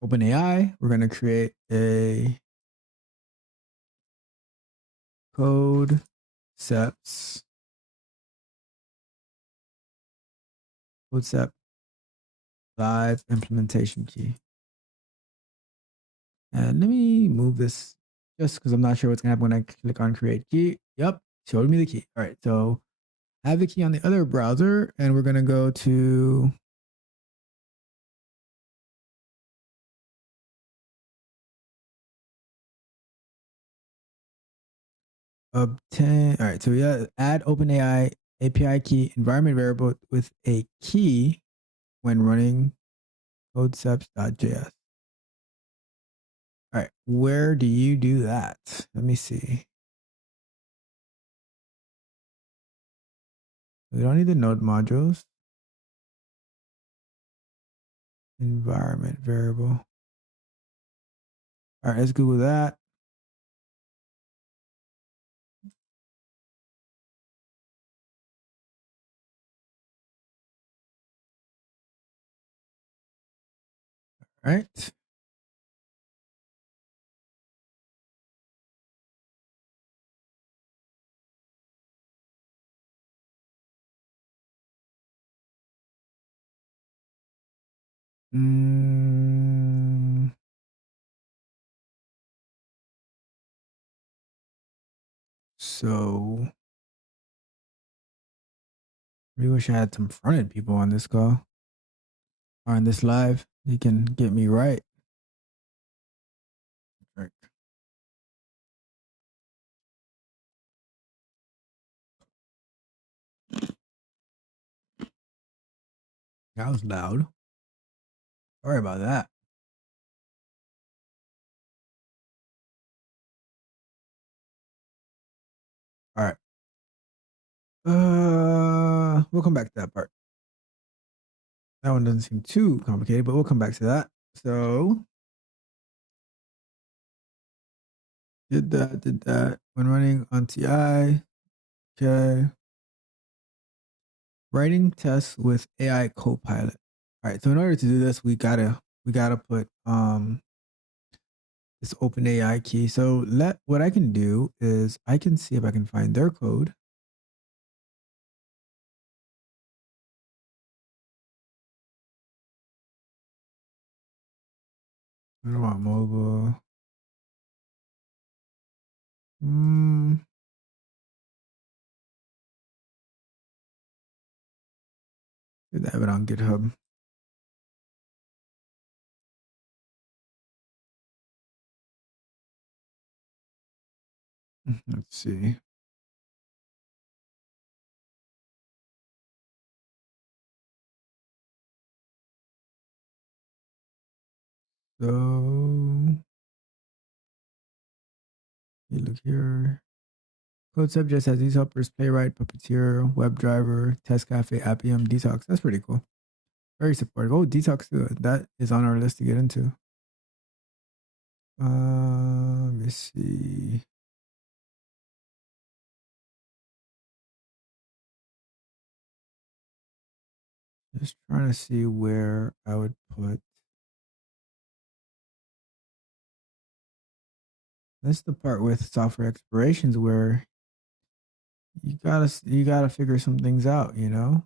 OpenAI. We're going to create a code concept live implementation key. And let me move this just because I'm not sure what's going to happen when I click on create key. Yep, showed me the key. All right, so I have the key on the other browser, and we're going to go to obtain. All right, so we add OpenAI API key environment variable with a key when running codeceps.js. All right, where do you do that? Let me see. We don't need the node modules. Environment variable. All right, let's Google that. All right. So we wish I had some front end people on this call or on this live. They can get me right. Right. That was loud. Sorry about that. All right. We'll come back to that part. That one doesn't seem too complicated, but we'll come back to that. So did that. When running on TI. Okay. Writing tests with AI Copilot. All right. So in order to do this, we gotta put this open AI key. So what I can do is I can see if I can find their code. I don't want mobile. Did have it on GitHub. Let's see. So you look here. Code Subjects has these helpers: Playwright, Puppeteer, WebDriver, Test Cafe, Appium, Detox. That's pretty cool. Very supportive. Oh, Detox too. That is on our list to get into. Let me see. Just trying to see where I would put. That's the part with software explorations where you gotta figure some things out, you know?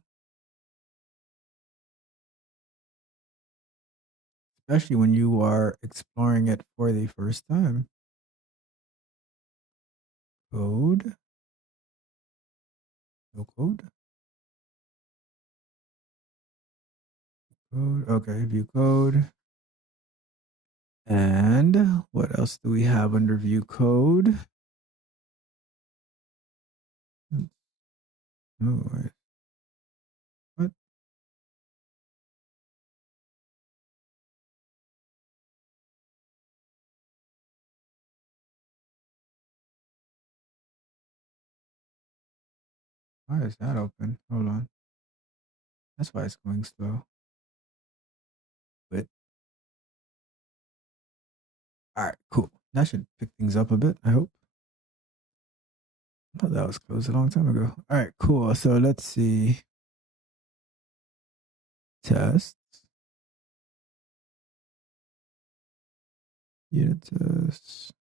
Especially when you are exploring it for the first time. Code. No code. Code. Okay, view code. And what else do we have under view code? Oh, wait. What? Why is that open? Hold on. That's why it's going slow. But all right, cool. That should pick things up a bit, I hope. I thought that was closed a long time ago. All right, cool. So let's see. Tests. Unit tests.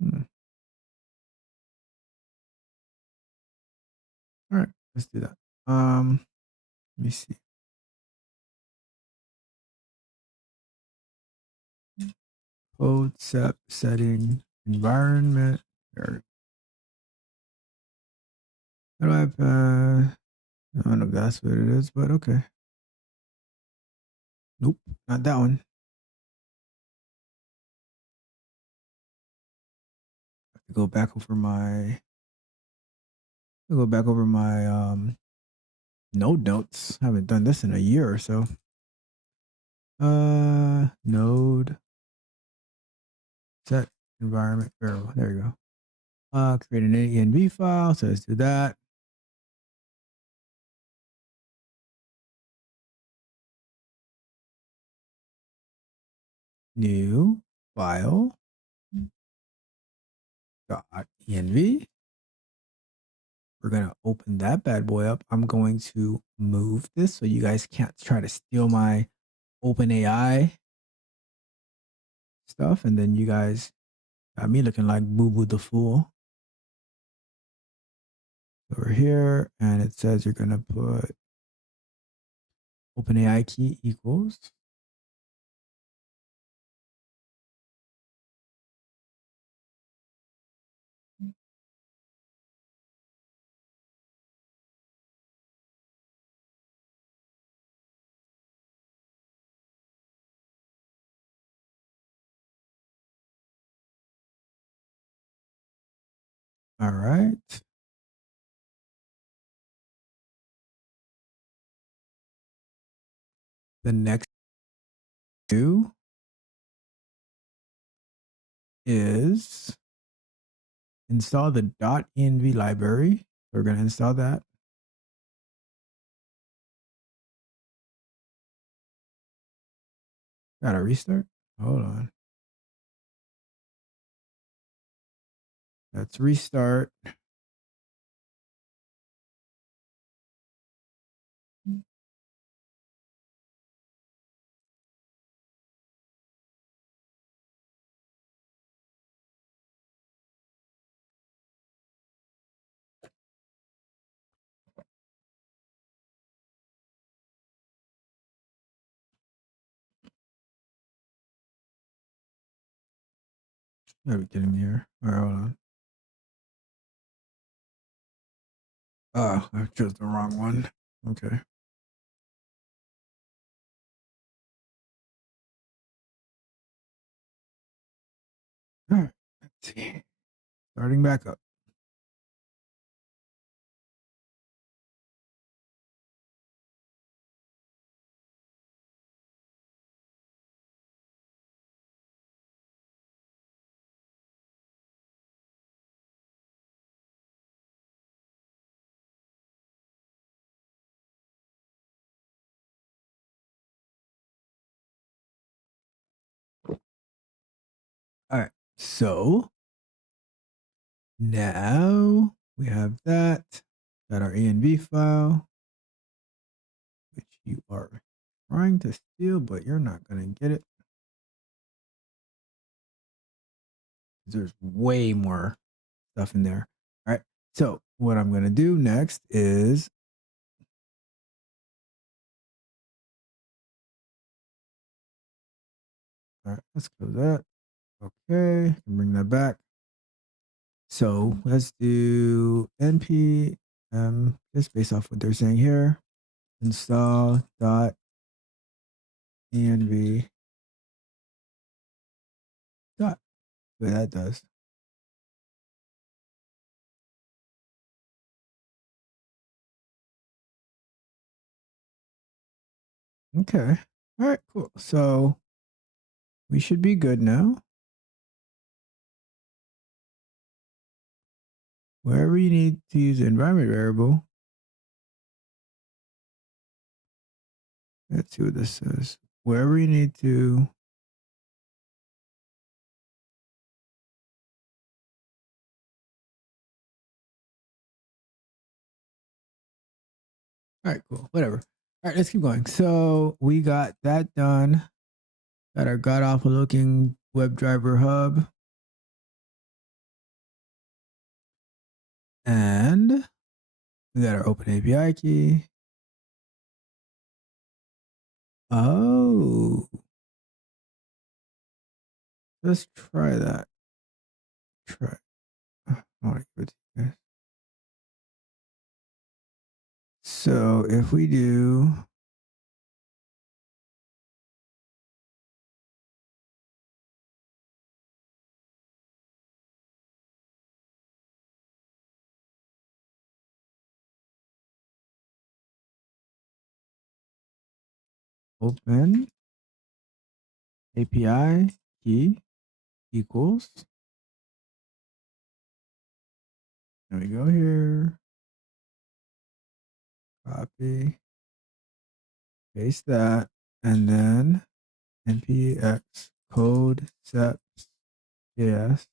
Hmm. All right, let's do that. Let me see. Code set setting environment. Or how do I don't know if that's what it is, but okay. Nope, not that one. Go back over my node notes. I haven't done this in a year or so. Node set environment variable. There you go. Create an env file. So let's do that. New file dot env. We're gonna open that bad boy up. I'm going to move this so you guys can't try to steal my OpenAI stuff, and then you guys got me looking like Boo Boo the Fool over here, and it says you're gonna put OpenAI key equals. All right. The next do is install the .env library. We're gonna install that. Gotta restart. Hold on. Let's restart. Gotta be kidding me here. All right, hold on. Oh, I chose the wrong one. Okay. All right. Let's see. Starting back up. All right. So now we have that. Got our ANV file, which you are trying to steal, but you're not going to get it. There's way more stuff in there. All right. So what I'm going to do next is all right, let's close that. Okay, bring that back. So let's do npm just based off what they're saying here. Install dot env dot. What that does. Okay. All right, cool. So we should be good now. Wherever you need to use the environment variable. Let's see what this says. Wherever you need to. All right, cool. Whatever. All right, let's keep going. So we got that done. Got our god awful looking WebDriver hub. And we got our open API key. Oh. Let's try that. Try. So if we do open API key equals. There we go here. Copy. Paste that. And then npx code seps JS.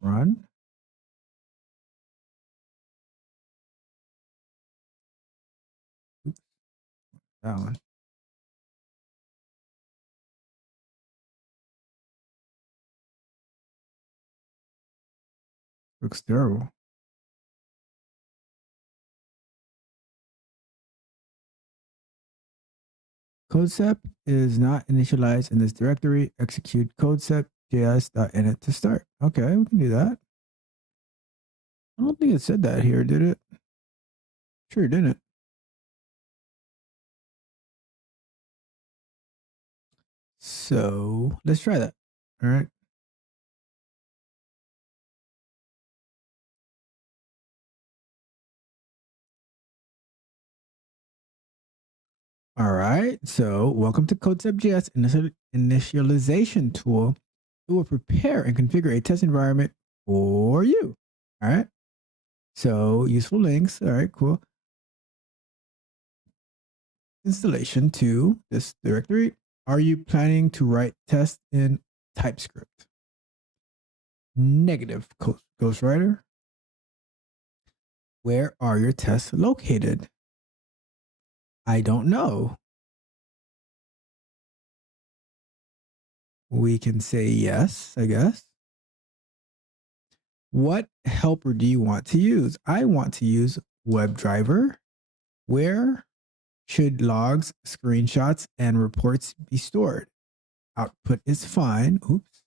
Run. Oops. That one. Looks terrible. Codesep is not initialized in this directory. Execute codesep.js.init to start. Okay, we can do that. I don't think it said that here, did it? Sure it didn't. So let's try that. All right. All right. So welcome to Codesep.js initialization tool. It will prepare and configure a test environment for you. All right. So useful links. All right, cool. Installation to this directory. Are you planning to write tests in TypeScript? Negative, Ghostwriter. Where are your tests located? I don't know. We can say yes, I guess. What helper do you want to use? I want to use WebDriver. Where should logs, screenshots, and reports be stored? output is fine. Oops.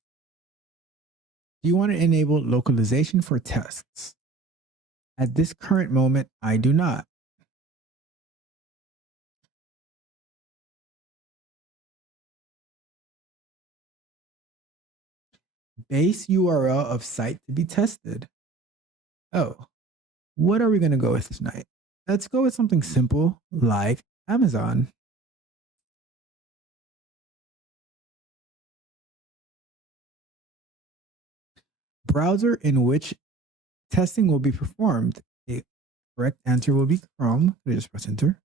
Do you want to enable localization for tests? At this current moment, I do not. Base URL of site to be tested. Oh, what are we going to go with tonight? Let's go with something simple like Amazon. Browser in which testing will be performed. A correct answer will be Chrome. Just press enter.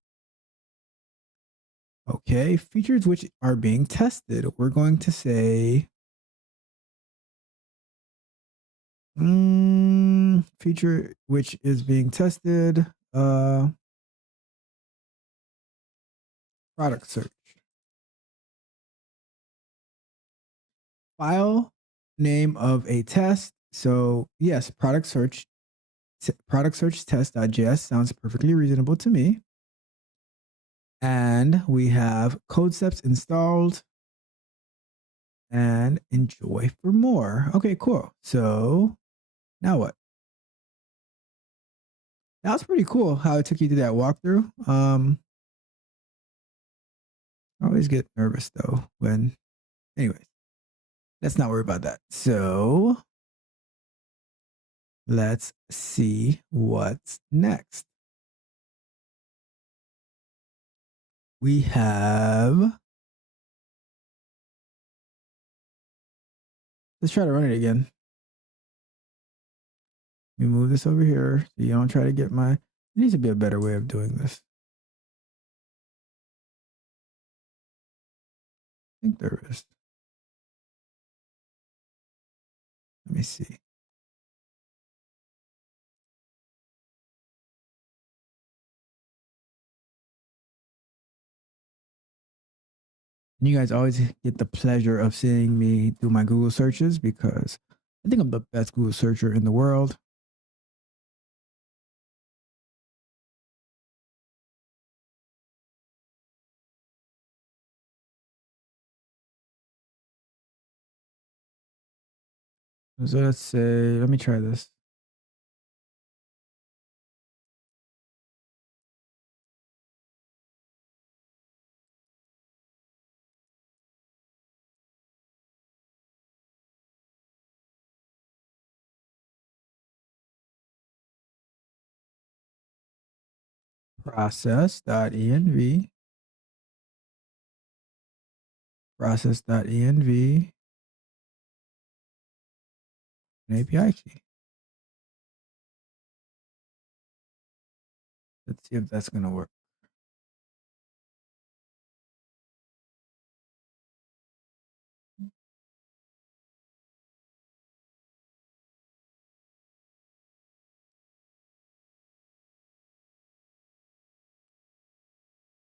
Okay, features which are being tested. We're going to say feature which is being tested. Product search. File name of a test. So yes, product search test.js sounds perfectly reasonable to me. And we have concepts installed and enjoy for more. Okay, cool. So now what? That was pretty cool how it took you through that walkthrough. I always get nervous though when, anyways, let's not worry about that. So let's see what's next. We have, let's try to run it again. Let me move this over here so you don't try to get my, there needs to be a better way of doing this. I think there is. Let me see. You guys always get the pleasure of seeing me do my Google searches because I think I'm the best Google searcher in the world. So let's say, let me try this. Process.env. Process.env. An API key. Let's see if that's going to work.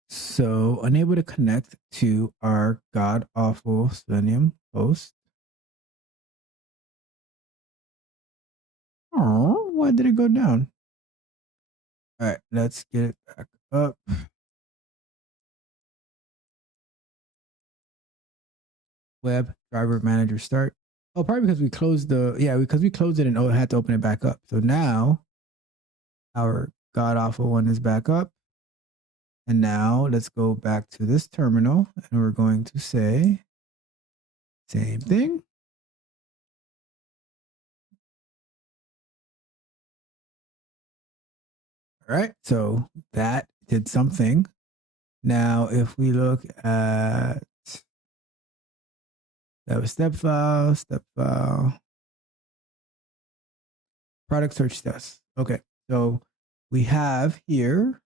So unable to connect to our god awful Selenium host. Oh, why did it go down? All right, let's get it back up. Web driver manager start. Oh, probably because we closed because we closed it and had to open it back up. So now our god awful one is back up. And now let's go back to this terminal and we're going to say same thing. All right, so that did something. Now, if we look at that was step file, product search test. Okay, so we have here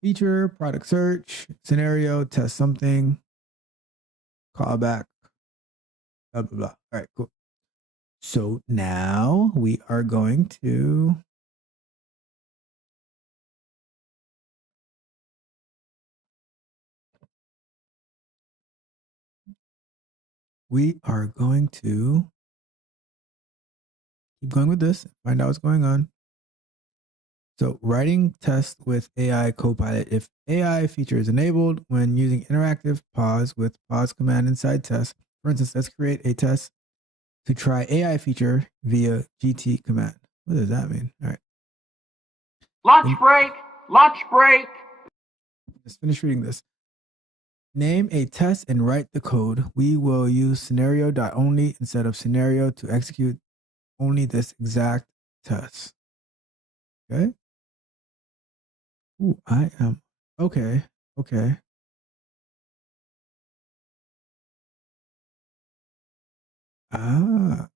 feature, product search, scenario, test something, callback, blah, blah, blah. All right, cool. So now we are going to keep going with this, find out what's going on. So writing tests with AI Copilot. If AI feature is enabled when using interactive pause with pause command inside test. For instance, let's create a test to try AI feature via GT command. What does that mean? All right. Lunch break! Lunch break! Let's finish reading this. Name a test and write the code. We will use scenario.only instead of scenario to execute only this exact test. Okay. Ooh, I am. Okay. Okay. Ah.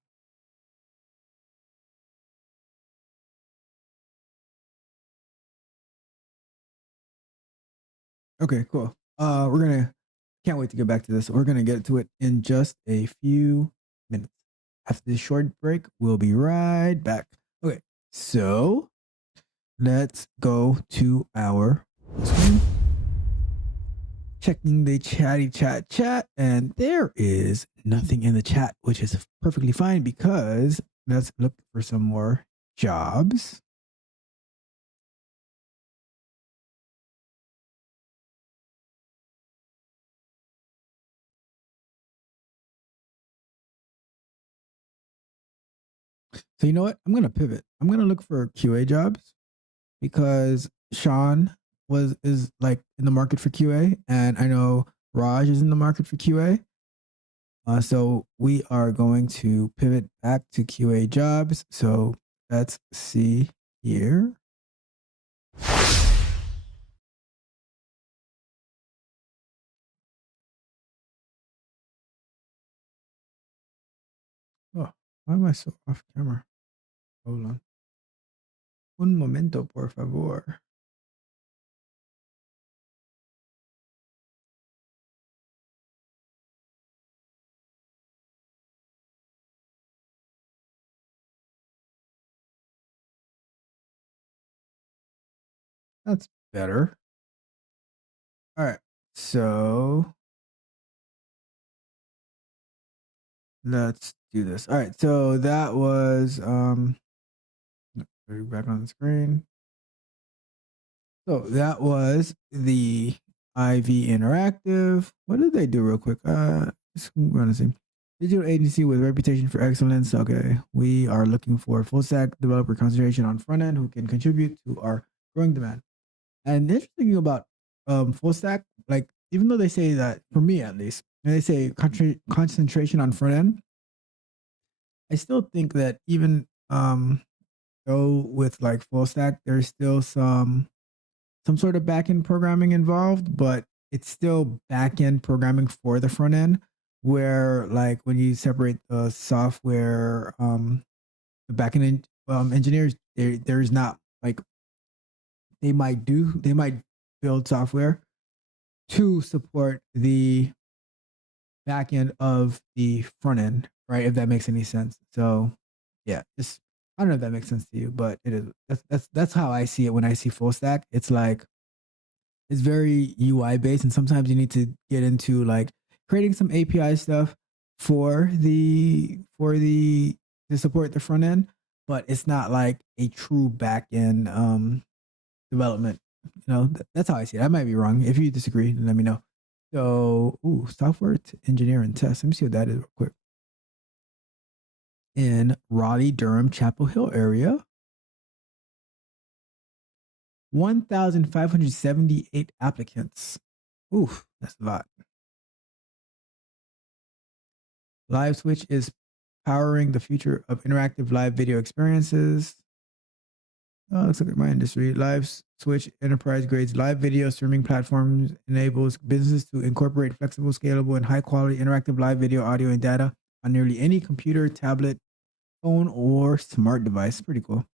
Okay, cool. Can't wait to get back to this. We're gonna get to it in just a few minutes. After this short break, we'll be right back. Okay, so let's go to our screen. Checking the chat, and there is nothing in the chat, which is perfectly fine because let's look for some more jobs. So you know what? I'm gonna pivot. I'm gonna look for QA jobs because Sean is like in the market for QA, and I know Raj is in the market for QA. So we are going to pivot back to QA jobs. So let's see here. Oh, why am I so off camera? Hold on. Un momento, por favor. That's better. All right. So let's do this. All right. So that was back on the screen. So that was the IV Interactive. What did they do real quick? Just want to see. Digital agency with reputation for excellence. Okay, we are looking for a full stack developer concentration on front end who can contribute to our growing demand. And the interesting thing about full stack, like even though they say that for me at least, and they say concentration on front end, I still think that even go with like full stack, there's still some sort of back end programming involved, but it's still back end programming for the front end. Where like when you separate the software, the back end engineers, there's not like they might build software to support the back end of the front end, right? If that makes any sense. So yeah, just I don't know if that makes sense to you, but it is that's how I see it when I see full stack. It's like it's very UI based, and sometimes you need to get into like creating some API stuff for the to support the front end, but it's not like a true back end development. You know, that's how I see it. I might be wrong. If you disagree, then let me know. So, software engineer and test. Let me see what that is real quick. In Raleigh, Durham, Chapel Hill area, 1,578 applicants. Oof, that's a lot. Live Switch is powering the future of interactive live video experiences. Oh, looks like my industry. Live Switch enterprise grades live video streaming platforms enables businesses to incorporate flexible, scalable, and high quality interactive live video, audio, and data on nearly any computer, tablet, phone, or smart device. Pretty cool.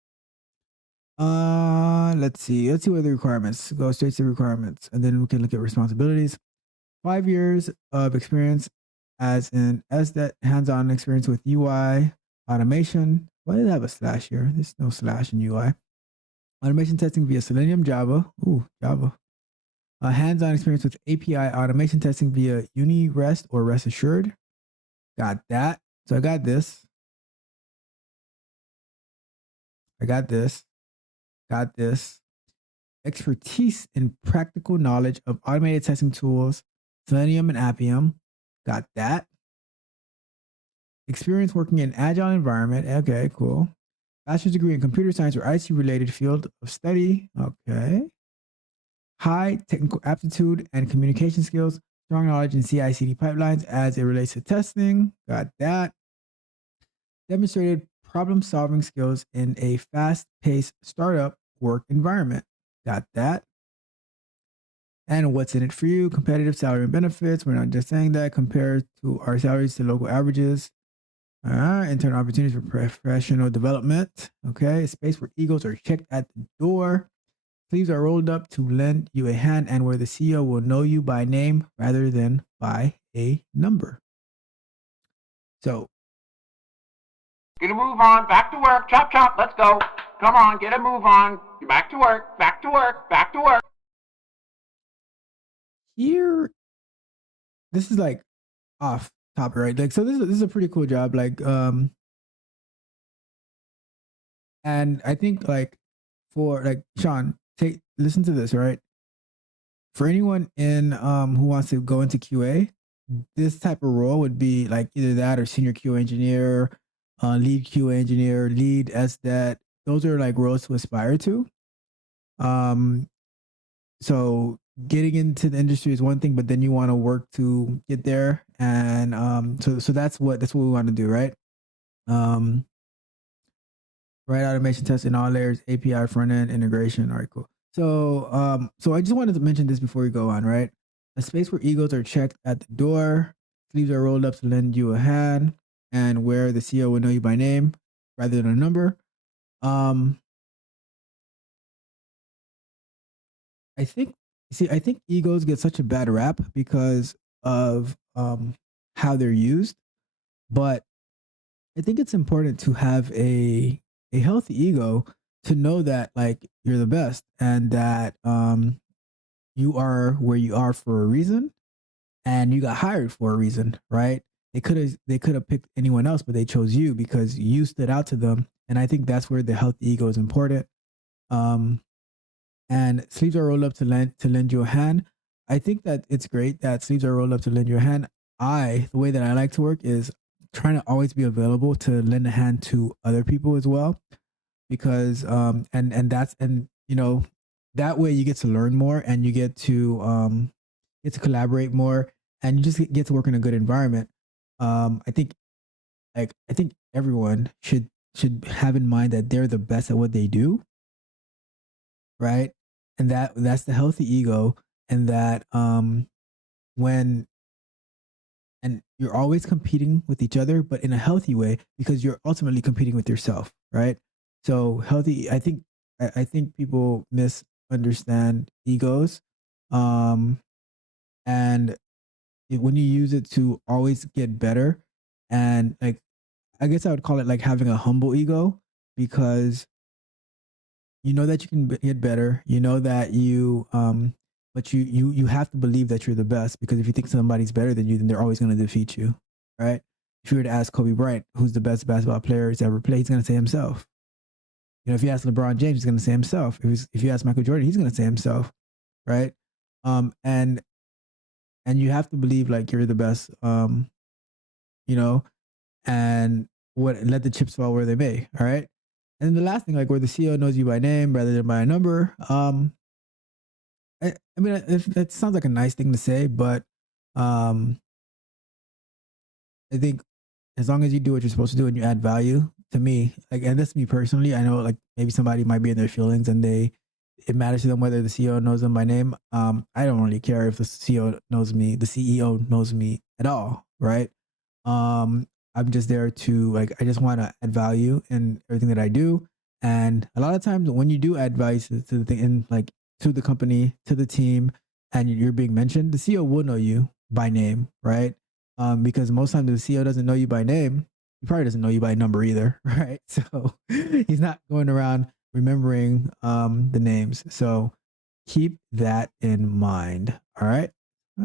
Let's see. Let's see what are the requirements. Go straight to the requirements, and then we can look at responsibilities. 5 years of experience as an SDET hands-on experience with UI automation. Why did I have a slash here? There's no slash in UI. Automation testing via Selenium, Java. Java. Hands-on experience with API automation testing via UniRest or Rest Assured. Got that. So I got this. Got this. Expertise in practical knowledge of automated testing tools, Selenium and Appium. Got that. Experience working in agile environment. Okay, cool. Bachelor's degree in computer science or IT related field of study. Okay. High technical aptitude and communication skills. Strong knowledge in CI/CD pipelines as it relates to testing. Got that. Demonstrated problem solving skills in a fast paced startup work environment. Got that. And what's in it for you? Competitive salary and benefits. We're not just saying that. Compared to our salaries to local averages. Internal opportunities for professional development. Okay. Space where egos are checked at the door. Sleeves are rolled up to lend you a hand, and where the CEO will know you by name rather than by a number. So, Get a move on. Back to work. Chop, chop. Let's go. Come on. Get a move on. Back to work. Back to work. Back to work. here, this is like off topic, right? Like, so this is a pretty cool job. Like, and I think like for like Sean, listen to this, right? For anyone in who wants to go into QA, this type of role would be like either that or senior QA engineer, lead QA engineer, lead SDET. Those are like roles to aspire to. So getting into the industry is one thing, but then you want to work to get there, and so that's what we want to do, right? Right, automation test in all layers, API, front end integration. All right, cool. So so I just wanted to mention this before we go on, right? A space where egos are checked at the door, sleeves are rolled up to lend you a hand, and where the CEO will know you by name rather than a number. I think egos get such a bad rap because of how they're used, but I think it's important to have a healthy ego to know that like you're the best and that you are where you are for a reason and you got hired for a reason, right? They could have picked anyone else, but they chose you because you stood out to them. And I think that's where the healthy ego is important. And sleeves are rolled up to lend you a hand. I think that it's great that sleeves are rolled up to lend you a hand. The way that I like to work is trying to always be available to lend a hand to other people as well, because and you know that way you get to learn more and you get to collaborate more and you just get to work in a good environment. I think everyone should have in mind that they're the best at what they do, right? And that's the healthy ego, and that when and you're always competing with each other, but in a healthy way because you're ultimately competing with yourself, right? So healthy, I think people misunderstand egos, and when you use it to always get better, and like I guess I would call it like having a humble ego, because you know that you can get better, you know that but you have to believe that you're the best, because if you think somebody's better than you, then they're always going to defeat you, right? If you were to ask Kobe Bryant who's the best basketball player he's ever played, he's going to say himself. You know, if you ask LeBron James, he's going to say himself. If you ask Michael Jordan, he's going to say himself, right? And you have to believe like you're the best, you know, and let the chips fall where they may. All right. And then the last thing, like where the CEO knows you by name rather than by a number. I mean, that sounds like a nice thing to say, but I think as long as you do what you're supposed to do and you add value, to me, like, and that's me personally, I know like maybe somebody might be in their feelings and it matters to them whether the CEO knows them by name. I don't really care if the CEO knows me at all, right? I'm just there to like, I just want to add value in everything that I do. And a lot of times when you do add value to the thing, and like to the company, to the team, and you're being mentioned, the CEO will know you by name, right? Because most times the CEO doesn't know you by name, he probably doesn't know you by number either, right? So he's not going around remembering the names. So keep that in mind. All right.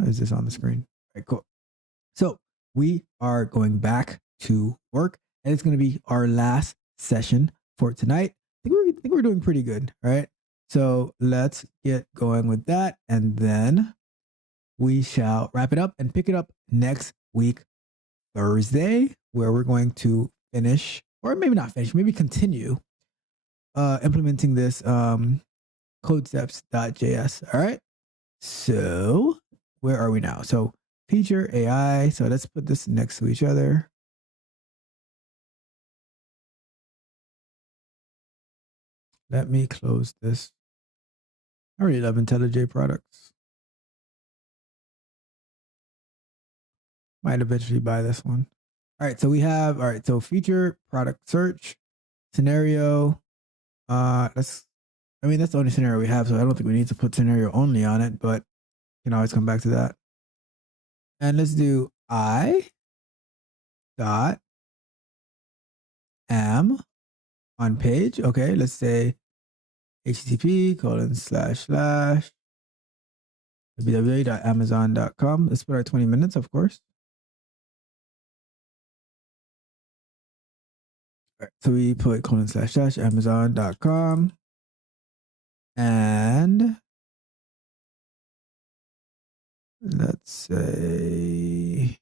Is this on the screen? All right, cool. So we are going back to work, and it's going to be our last session for tonight. I think think we're doing pretty good, right? So let's get going with that, and then we shall wrap it up and pick it up next week, Thursday, where we're going to finish, or maybe not finish, maybe continue implementing this codesteps.js. All right. So where are we now? So feature AI. So let's put this next to each other. Let me close this. I really love IntelliJ products. Might eventually buy this one. All right. So we have, all right. So feature, product search, scenario. That's the only scenario we have. So I don't think we need to put scenario only on it, but you can always come back to that. And let's do I dot am on page. Okay. Let's say http://www.amazon.com. Let's put our 20 minutes, of course. All right, so we put ://amazon.com. And let's say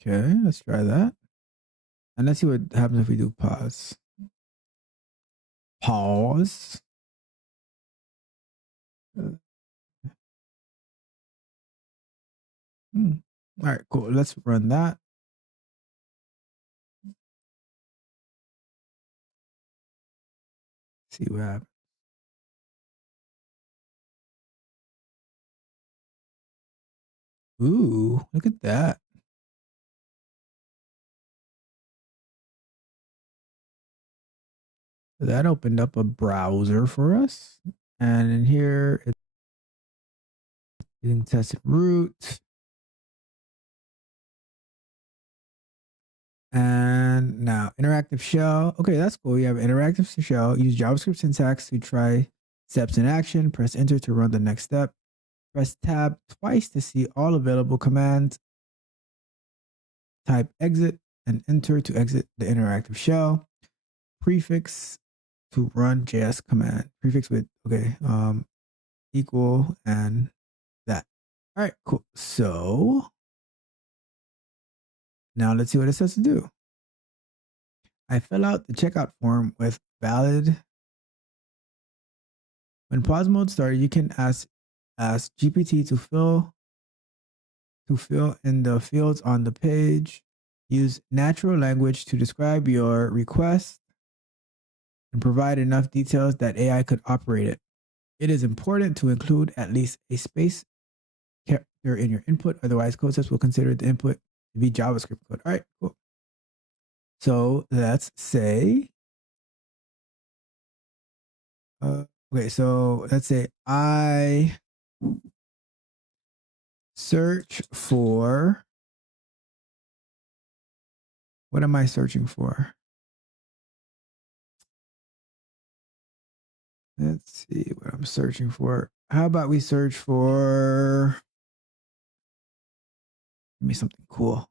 okay, let's try that. And let's see what happens if we do pause. Pause. All right, cool. Let's run that. See what happens. Ooh, look at that. So that opened up a browser for us. And in here, it's using tested root. And now interactive shell. Okay, that's cool. We have interactive shell. Use JavaScript syntax to try steps in action. Press enter to run the next step. Press tab twice to see all available commands. Type exit and enter to exit the interactive shell. Prefix to run JS command. Prefix with equal and that. All right, cool. So now let's see what it says to do. I fill out the checkout form with valid. When pause mode started, you can ask GPT to fill in the fields on the page. Use natural language to describe your request and provide enough details that AI could operate it. It is important to include at least a space character in your input, otherwise CodeSteps will consider the input to be JavaScript code. All right, cool. So let's say, so let's say I search for, what am I searching for? Let's see what I'm searching for. How about we search for, give me something cool.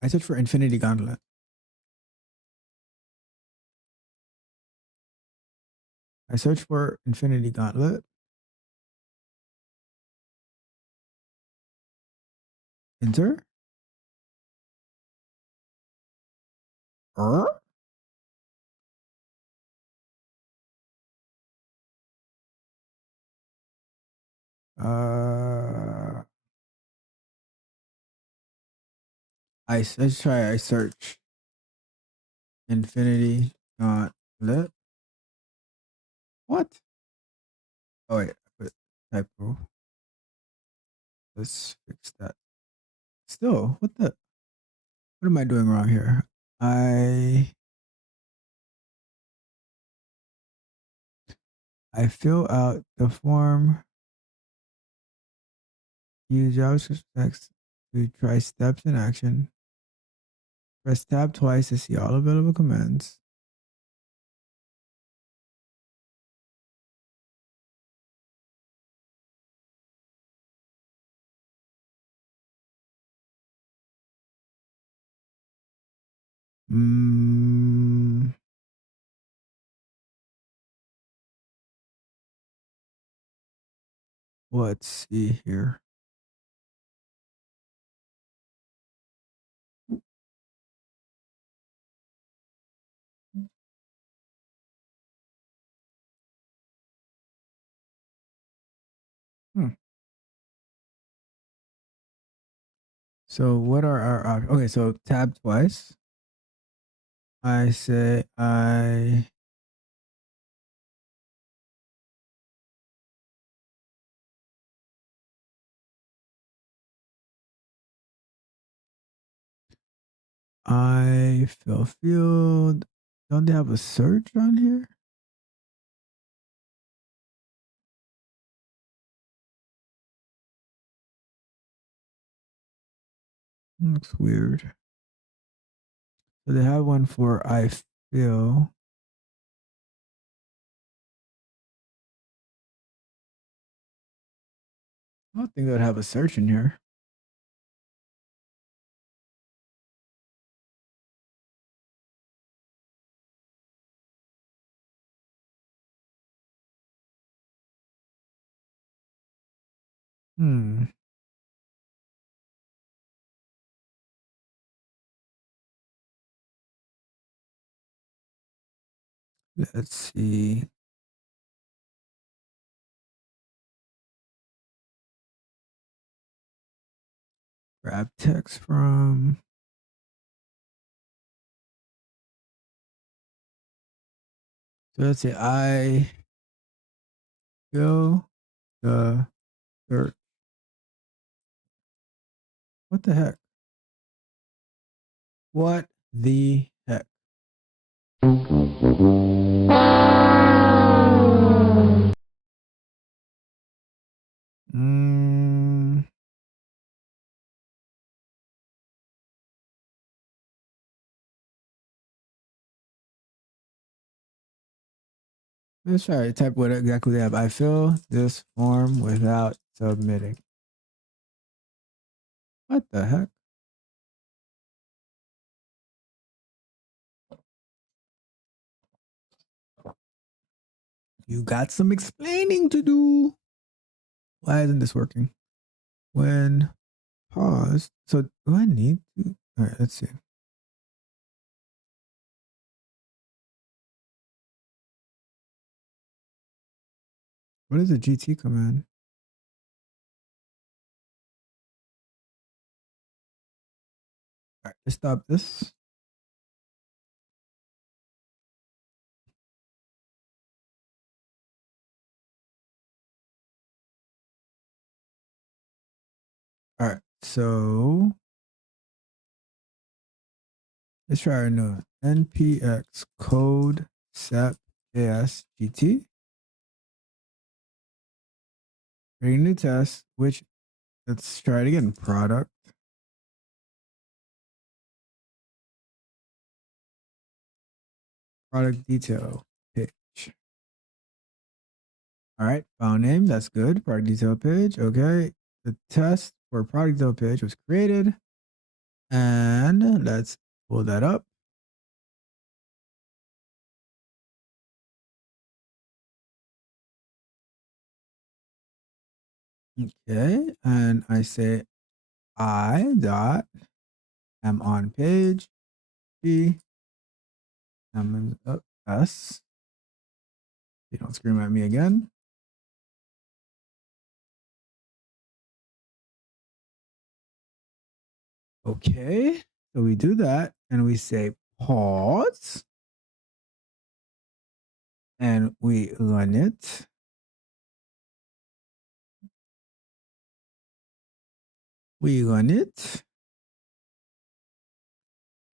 I search for Infinity Gauntlet. I search for Infinity Gauntlet. Enter. Let's try. I search Infinity Gauntlet. What? Oh wait, I put typo. Let's fix that. Still, what am I doing wrong here? I fill out the form. Use JavaScript text. We try steps in action. Press tab twice to see all available commands. Let's see here. So what are our okay? So tab twice. I say I fill field. Don't they have a search on here? Looks weird. So they have one for I feel. I don't think they would have a search in here. Let's see. Grab text from. So let's say I fill the search. What the heck? What the heck? Let's try to type what exactly they have. I fill this form without submitting. What the heck? You got some explaining to do. Why isn't this working? When pause. So do I need to? All right, let's see. What is a GT command? All right, let's stop this. All right, so let's try our new npx code sep asgt. Create a new test, which let's try it again. Product detail page. All right, file name, that's good. Product detail page, okay. The test for product detail page was created. And let's pull that up. Okay, and I say I dot am on page B am S. You don't scream at me again. Okay, so we do that and we say pause and we run it. We run it.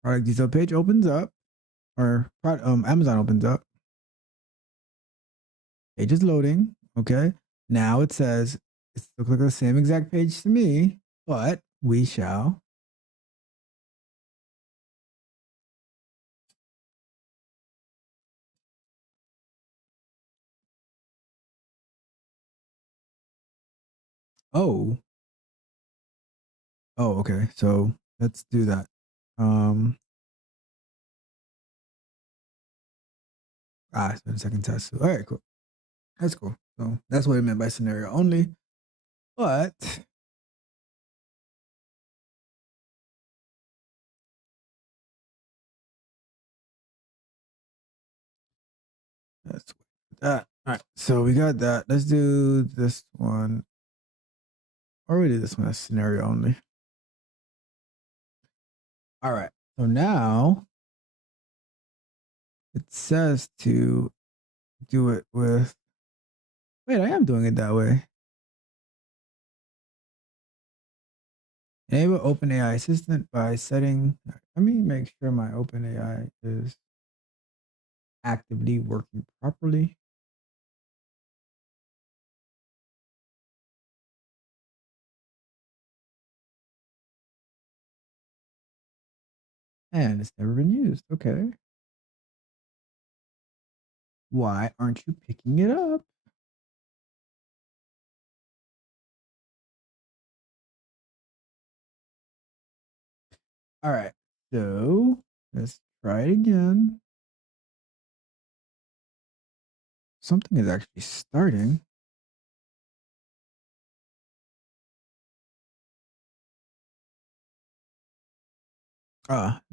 Product detail page opens up, or Amazon opens up. Page is loading. Okay, now it says it's looks like the same exact page to me, but we shall oh okay, so let's do that. It's been a second test. All right, cool. That's cool. So that's what I meant by scenario only. But that's that. All right. So we got that. Let's do this one. Or we do this one as scenario only. All right. So now it says to do it with. Wait, I am doing it that way. Enable OpenAI Assistant by setting. Let me make sure my OpenAI is actively working properly. And it's never been used. Okay. Why aren't you picking it up? All right. So let's try it again. Something is actually starting.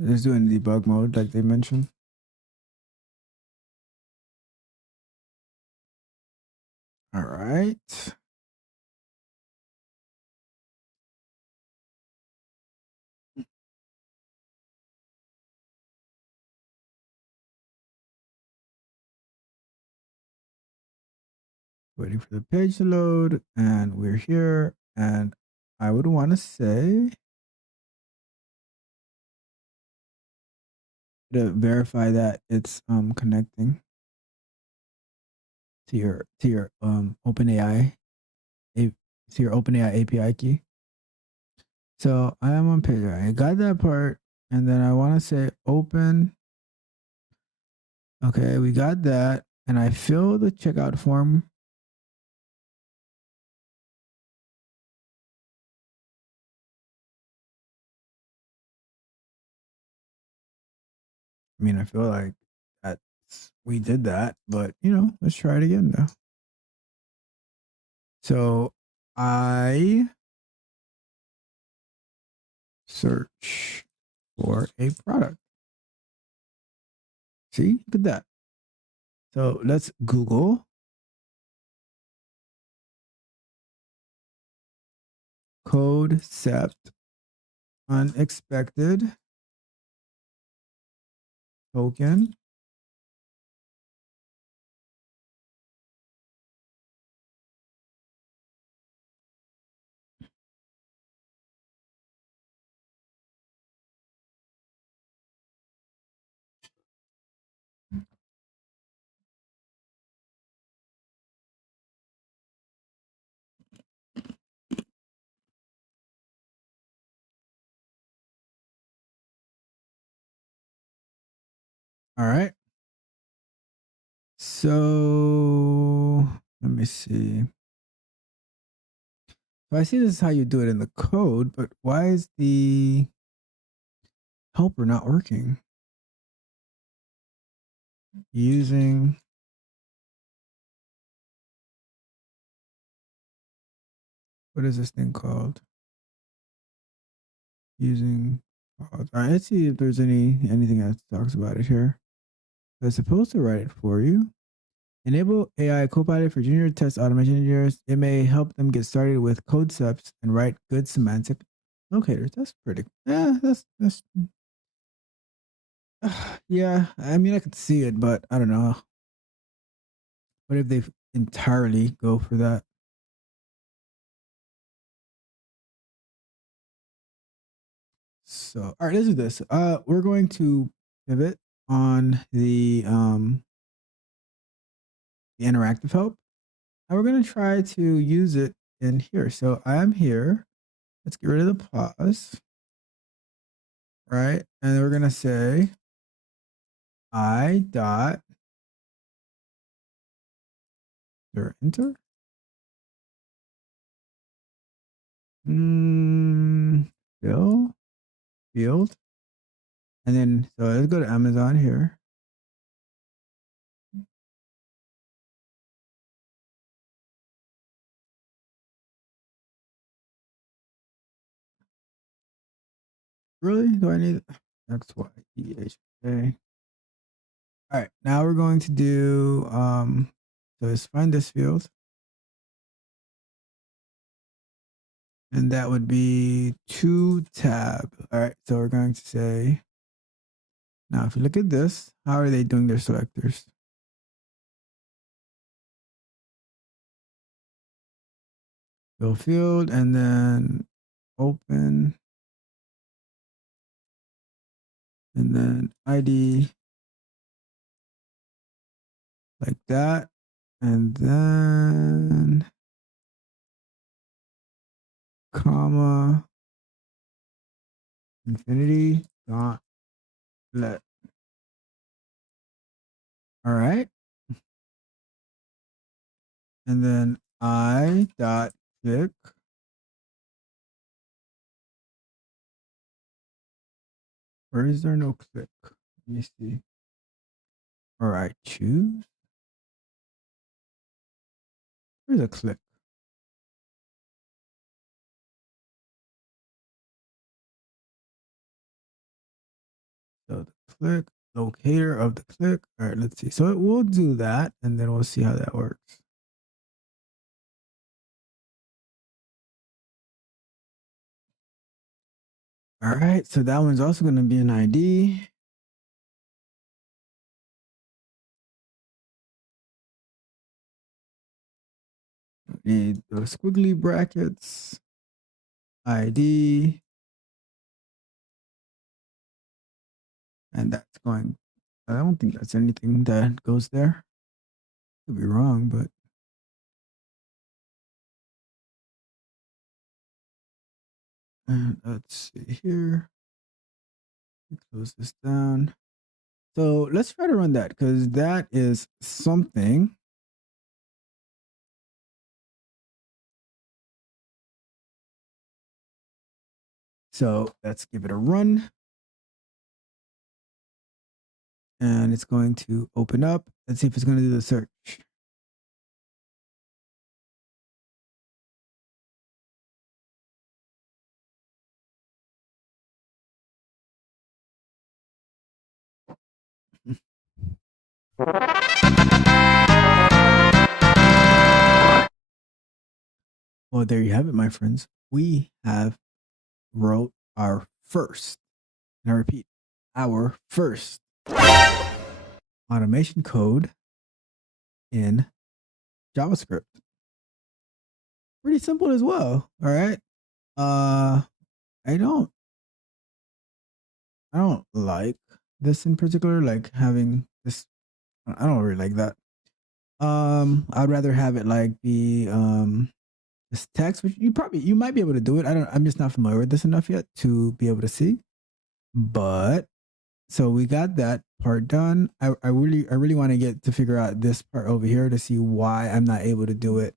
It's doing debug mode like they mentioned. All right. Waiting for the page to load, and we're here. And I would want to say to verify that it's connecting to your OpenAI to your OpenAI API key. So I am on page. I got that part, and then I want to say open. Okay, we got that, and I fill the checkout form. I mean, I feel like we did that, but let's try it again now. So I search for a product. See, look at that. So let's Google concept unexpected token. All right. So let me see. So I see this is how you do it in the code, but why is the helper not working? Using what is this thing called? Using all right, let's see if there's anything that talks about it here. They're supposed to write it for you. Enable AI Copilot for junior test automation engineers. It may help them get started with concepts and write good semantic locators. That's pretty. Yeah, that's yeah. I mean, I could see it, but I don't know. What if they entirely go for that? So, all right, let's do this. We're going to pivot on the interactive help, and we're going to try to use it in here. So I'm here, let's get rid of the pause. Right. And then we're going to say I dot enter. Field. And then, so let's go to Amazon here. Really? Do I need X, Y, E, H, A? All right. Now we're going to do, so let's find this field. And that would be to tab. All right. So we're going to say, now if you look at this, how are they doing their selectors? Fill field and then open. And then ID like that. And then comma infinity dot let. All right. And then I dot click. Where is there no click? Let me see. All right, choose. Where's a click? So the click, locator of the click. All right, let's see. So we'll do that and then we'll see how that works. All right, so that one's also going to be an ID. Need the squiggly brackets, ID, and that's going. I don't think that's anything that goes there. Could be wrong, but and let's see here. Close this down. So let's try to run that because that is something. So let's give it a run. And it's going to open up. Let's see if it's going to do the search. Well, there you have it, my friends. We have wrote our first, and I repeat, our first automation code in JavaScript. Pretty simple as well. All right. I don't like this in particular, like having this. I don't really like that. I'd rather have it like be this text, which you might be able to do it. I'm just not familiar with this enough yet to be able to see. But so we got that part done. I really want to get to figure out this part over here to see why I'm not able to do it.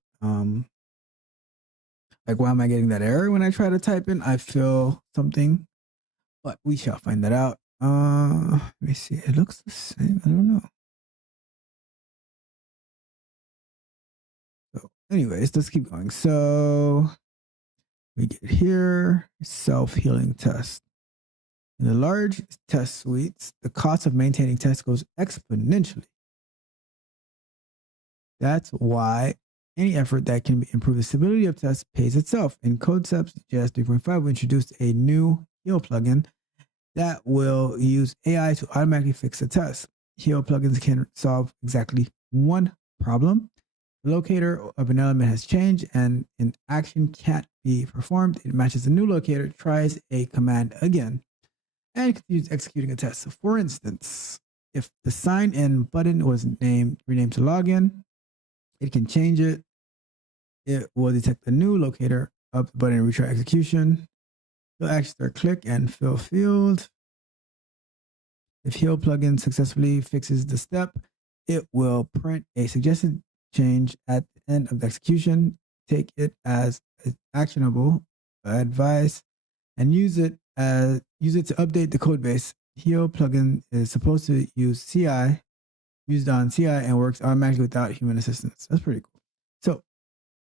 Like why am I getting that error when I try to type in? I feel something, but we shall find that out. Let me see. It looks the same. I don't know. So, anyways, let's keep going. So we get here, self-healing test. In the large test suites, the cost of maintaining tests goes exponentially. That's why any effort that can improve the stability of tests pays itself. In Concepts JS 3.5, we introduced a new heal plugin that will use AI to automatically fix a test. Heal plugins can solve exactly one problem. The locator of an element has changed and an action can't be performed. It matches the new locator, tries a command again, and continues executing a test. So for instance, if the sign in button was renamed to login, it can change it. It will detect the new locator up the button and retry execution. Fill actions are click and fill field. If Heal plugin successfully fixes the step, it will print a suggested change at the end of the execution. Take it as actionable advice and use it to update the code base. Heal plugin is supposed to use used on CI and works automatically without human assistance. That's pretty cool. So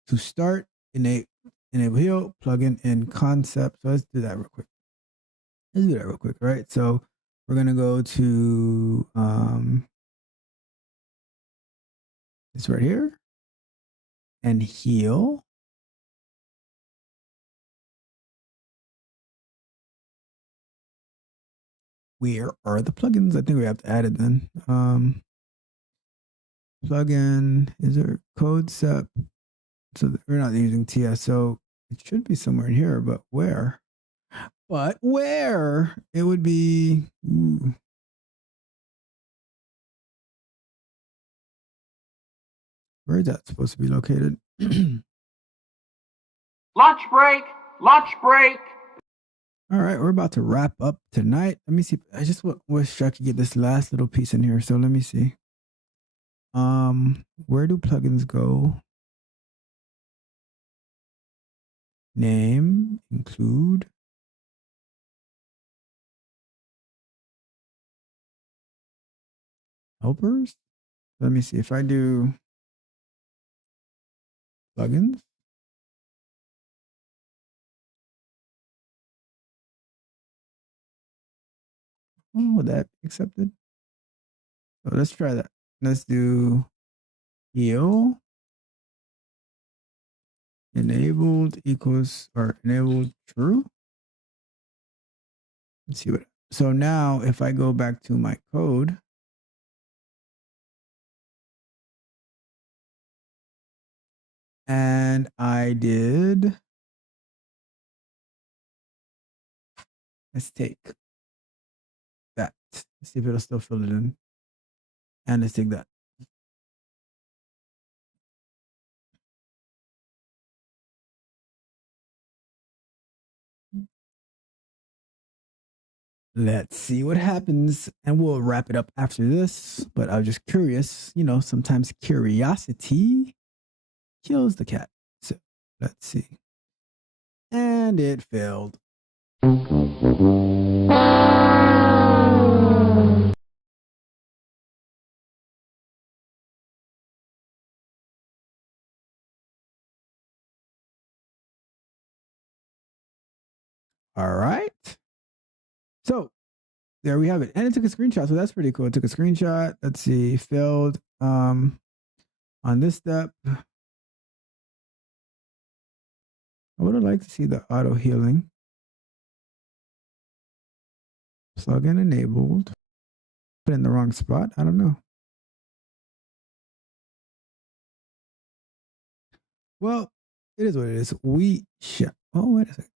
to start, enable Heal plugin in concept. So let's do that real quick. Right? So we're gonna go to this right here and Heal. Where are the plugins? I think we have to add it then. Plugin, is there code sep? So we're not using TS, so it should be somewhere in here, but where? It would be. Where is that supposed to be located? Lunch break! Lunch break! All right, we're about to wrap up tonight. Let me see. I just wish I could get this last little piece in here. So let me see. Where do plugins go? Name, include. Helpers. Let me see if I do plugins. Oh, that accepted. So let's try that. Let's do Heal. Enabled equals or enabled true. Let's see what. So now if I go back to my code, and I did, let's take that. Let's see if it'll still fill it in. And let's take that. Let's see what happens. And we'll wrap it up after this. But I was just curious. You know, sometimes curiosity kills the cat. So let's see. And it failed. All right. So there we have it. And it took a screenshot. So that's pretty cool. It took a screenshot. Let's see. Failed on this step. I would have liked to see the auto healing. Plugin enabled. Put it in the wrong spot. I don't know. Well, it is what it is. We shall. Oh, wait a second.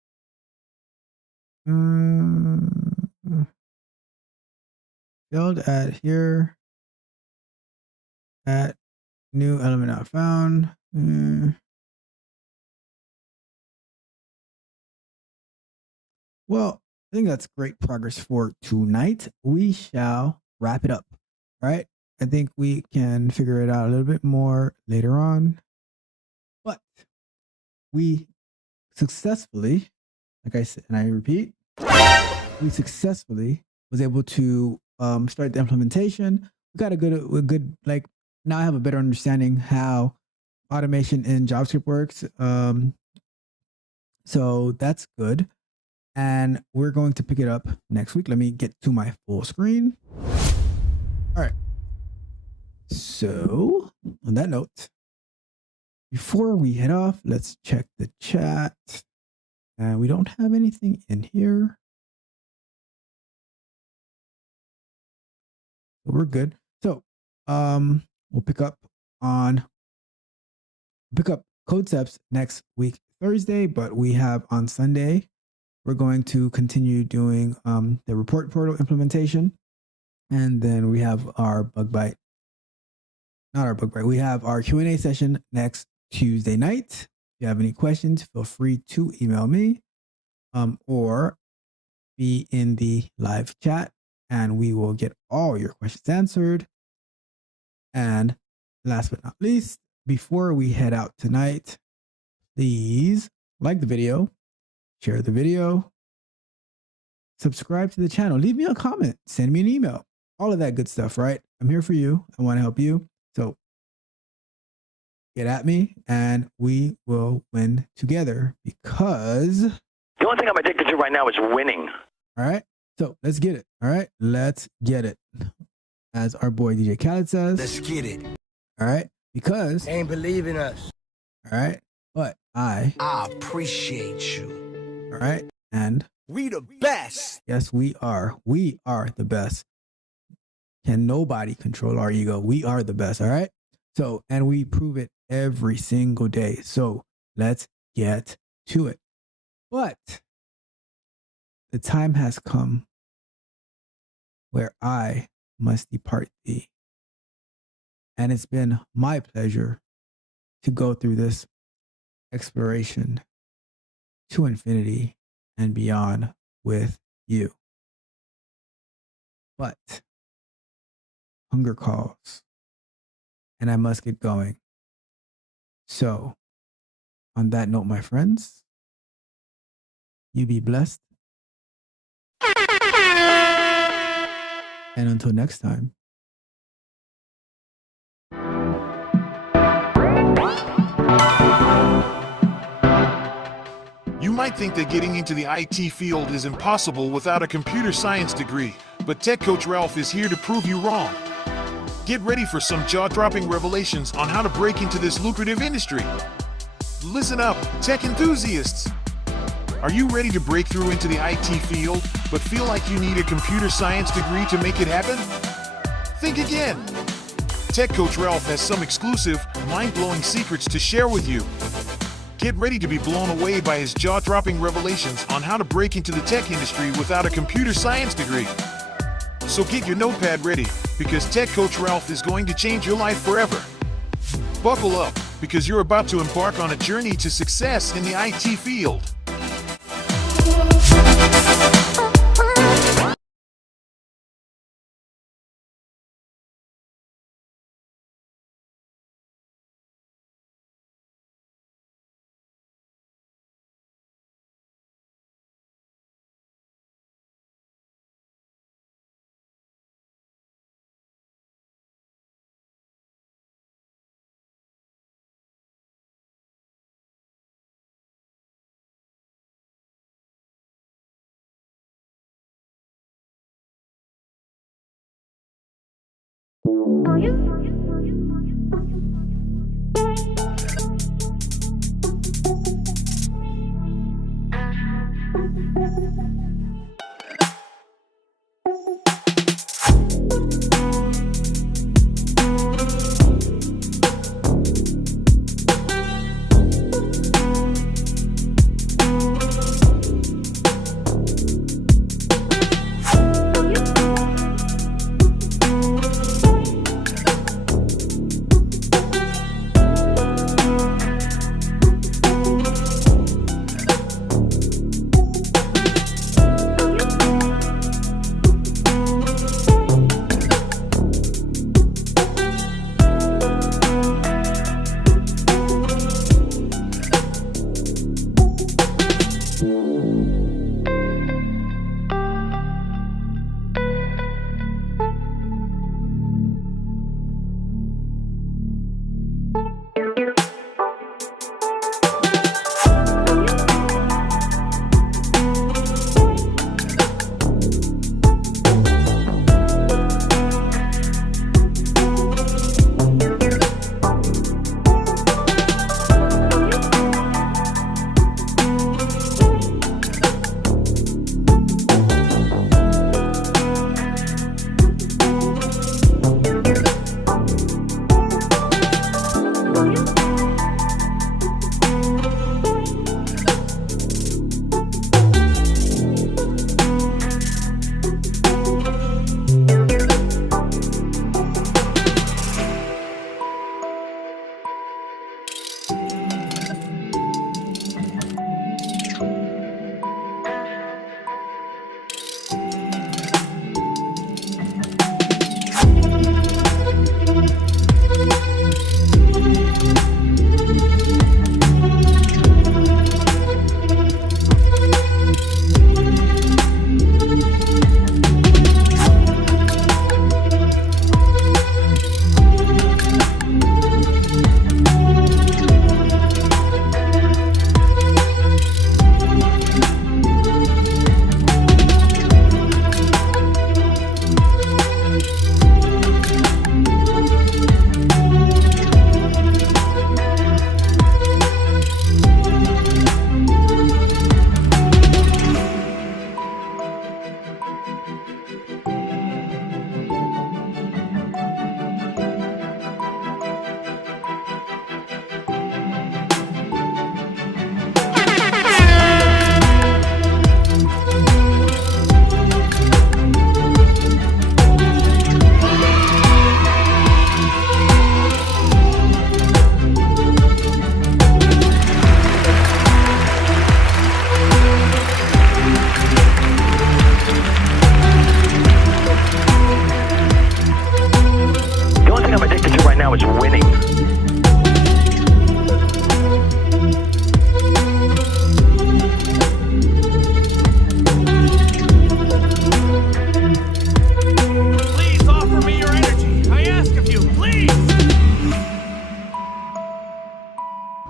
Build at here. At new element not found. Well, I think that's great progress for tonight. We shall wrap it up. Right? I think we can figure it out a little bit more later on. But we successfully, like I said, and I repeat, we successfully was able to start the implementation. We got a good like now I have a better understanding how automation in JavaScript works. So that's good. And we're going to pick it up next week. Let me get to my full screen. All right. So on that note, before we head off, let's check the chat. And we don't have anything in here. So we're good. So we'll pick up concepts next week, Thursday, but we have on Sunday, we're going to continue doing the report portal implementation. And then we have our bug bite. Not our bug bite. We have our Q&A session next Tuesday night. you have any questions, feel free to email me or be in the live chat and we will get all your questions answered. And last but not least, before we head out tonight, please like the video, share the video, subscribe to the channel, leave me a comment, send me an email, all of that good stuff, right? I'm here for you. I want to help you. So get at me and we will win together because the only thing I'm addicted to right now is winning. All right. So let's get it. All right. Let's get it. As our boy DJ Khaled says. Let's get it. All right. Because They ain't believing us. All right. But I appreciate you. All right. And we the best. Yes, we are. We are the best. Can nobody control our ego? We are the best. All right. So, and we prove it every single day. So let's get to it. But the time has come where I must depart thee. And it's been my pleasure to go through this exploration to infinity and beyond with you. But hunger calls, and I must get going. So, on that note, my friends, you be blessed. And until next time. You might think that getting into the IT field is impossible without a computer science degree, but Tech Coach Ralph is here to prove you wrong. Get ready for some jaw-dropping revelations on how to break into this lucrative industry. Listen up, tech enthusiasts! Are you ready to break through into the IT field, but feel like you need a computer science degree to make it happen? Think again! Tech Coach Ralph has some exclusive, mind-blowing secrets to share with you. Get ready to be blown away by his jaw-dropping revelations on how to break into the tech industry without a computer science degree. So get your notepad ready, because Tech Coach Ralph is going to change your life forever. Buckle up, because you're about to embark on a journey to success in the IT field.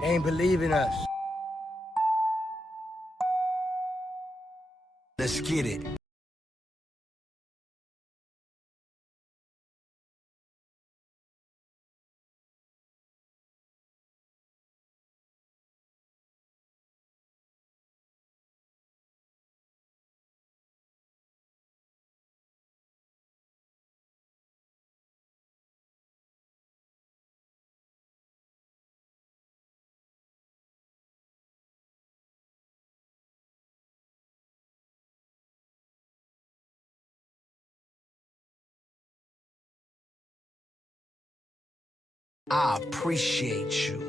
Ain't believing us. Let's get it. I appreciate you.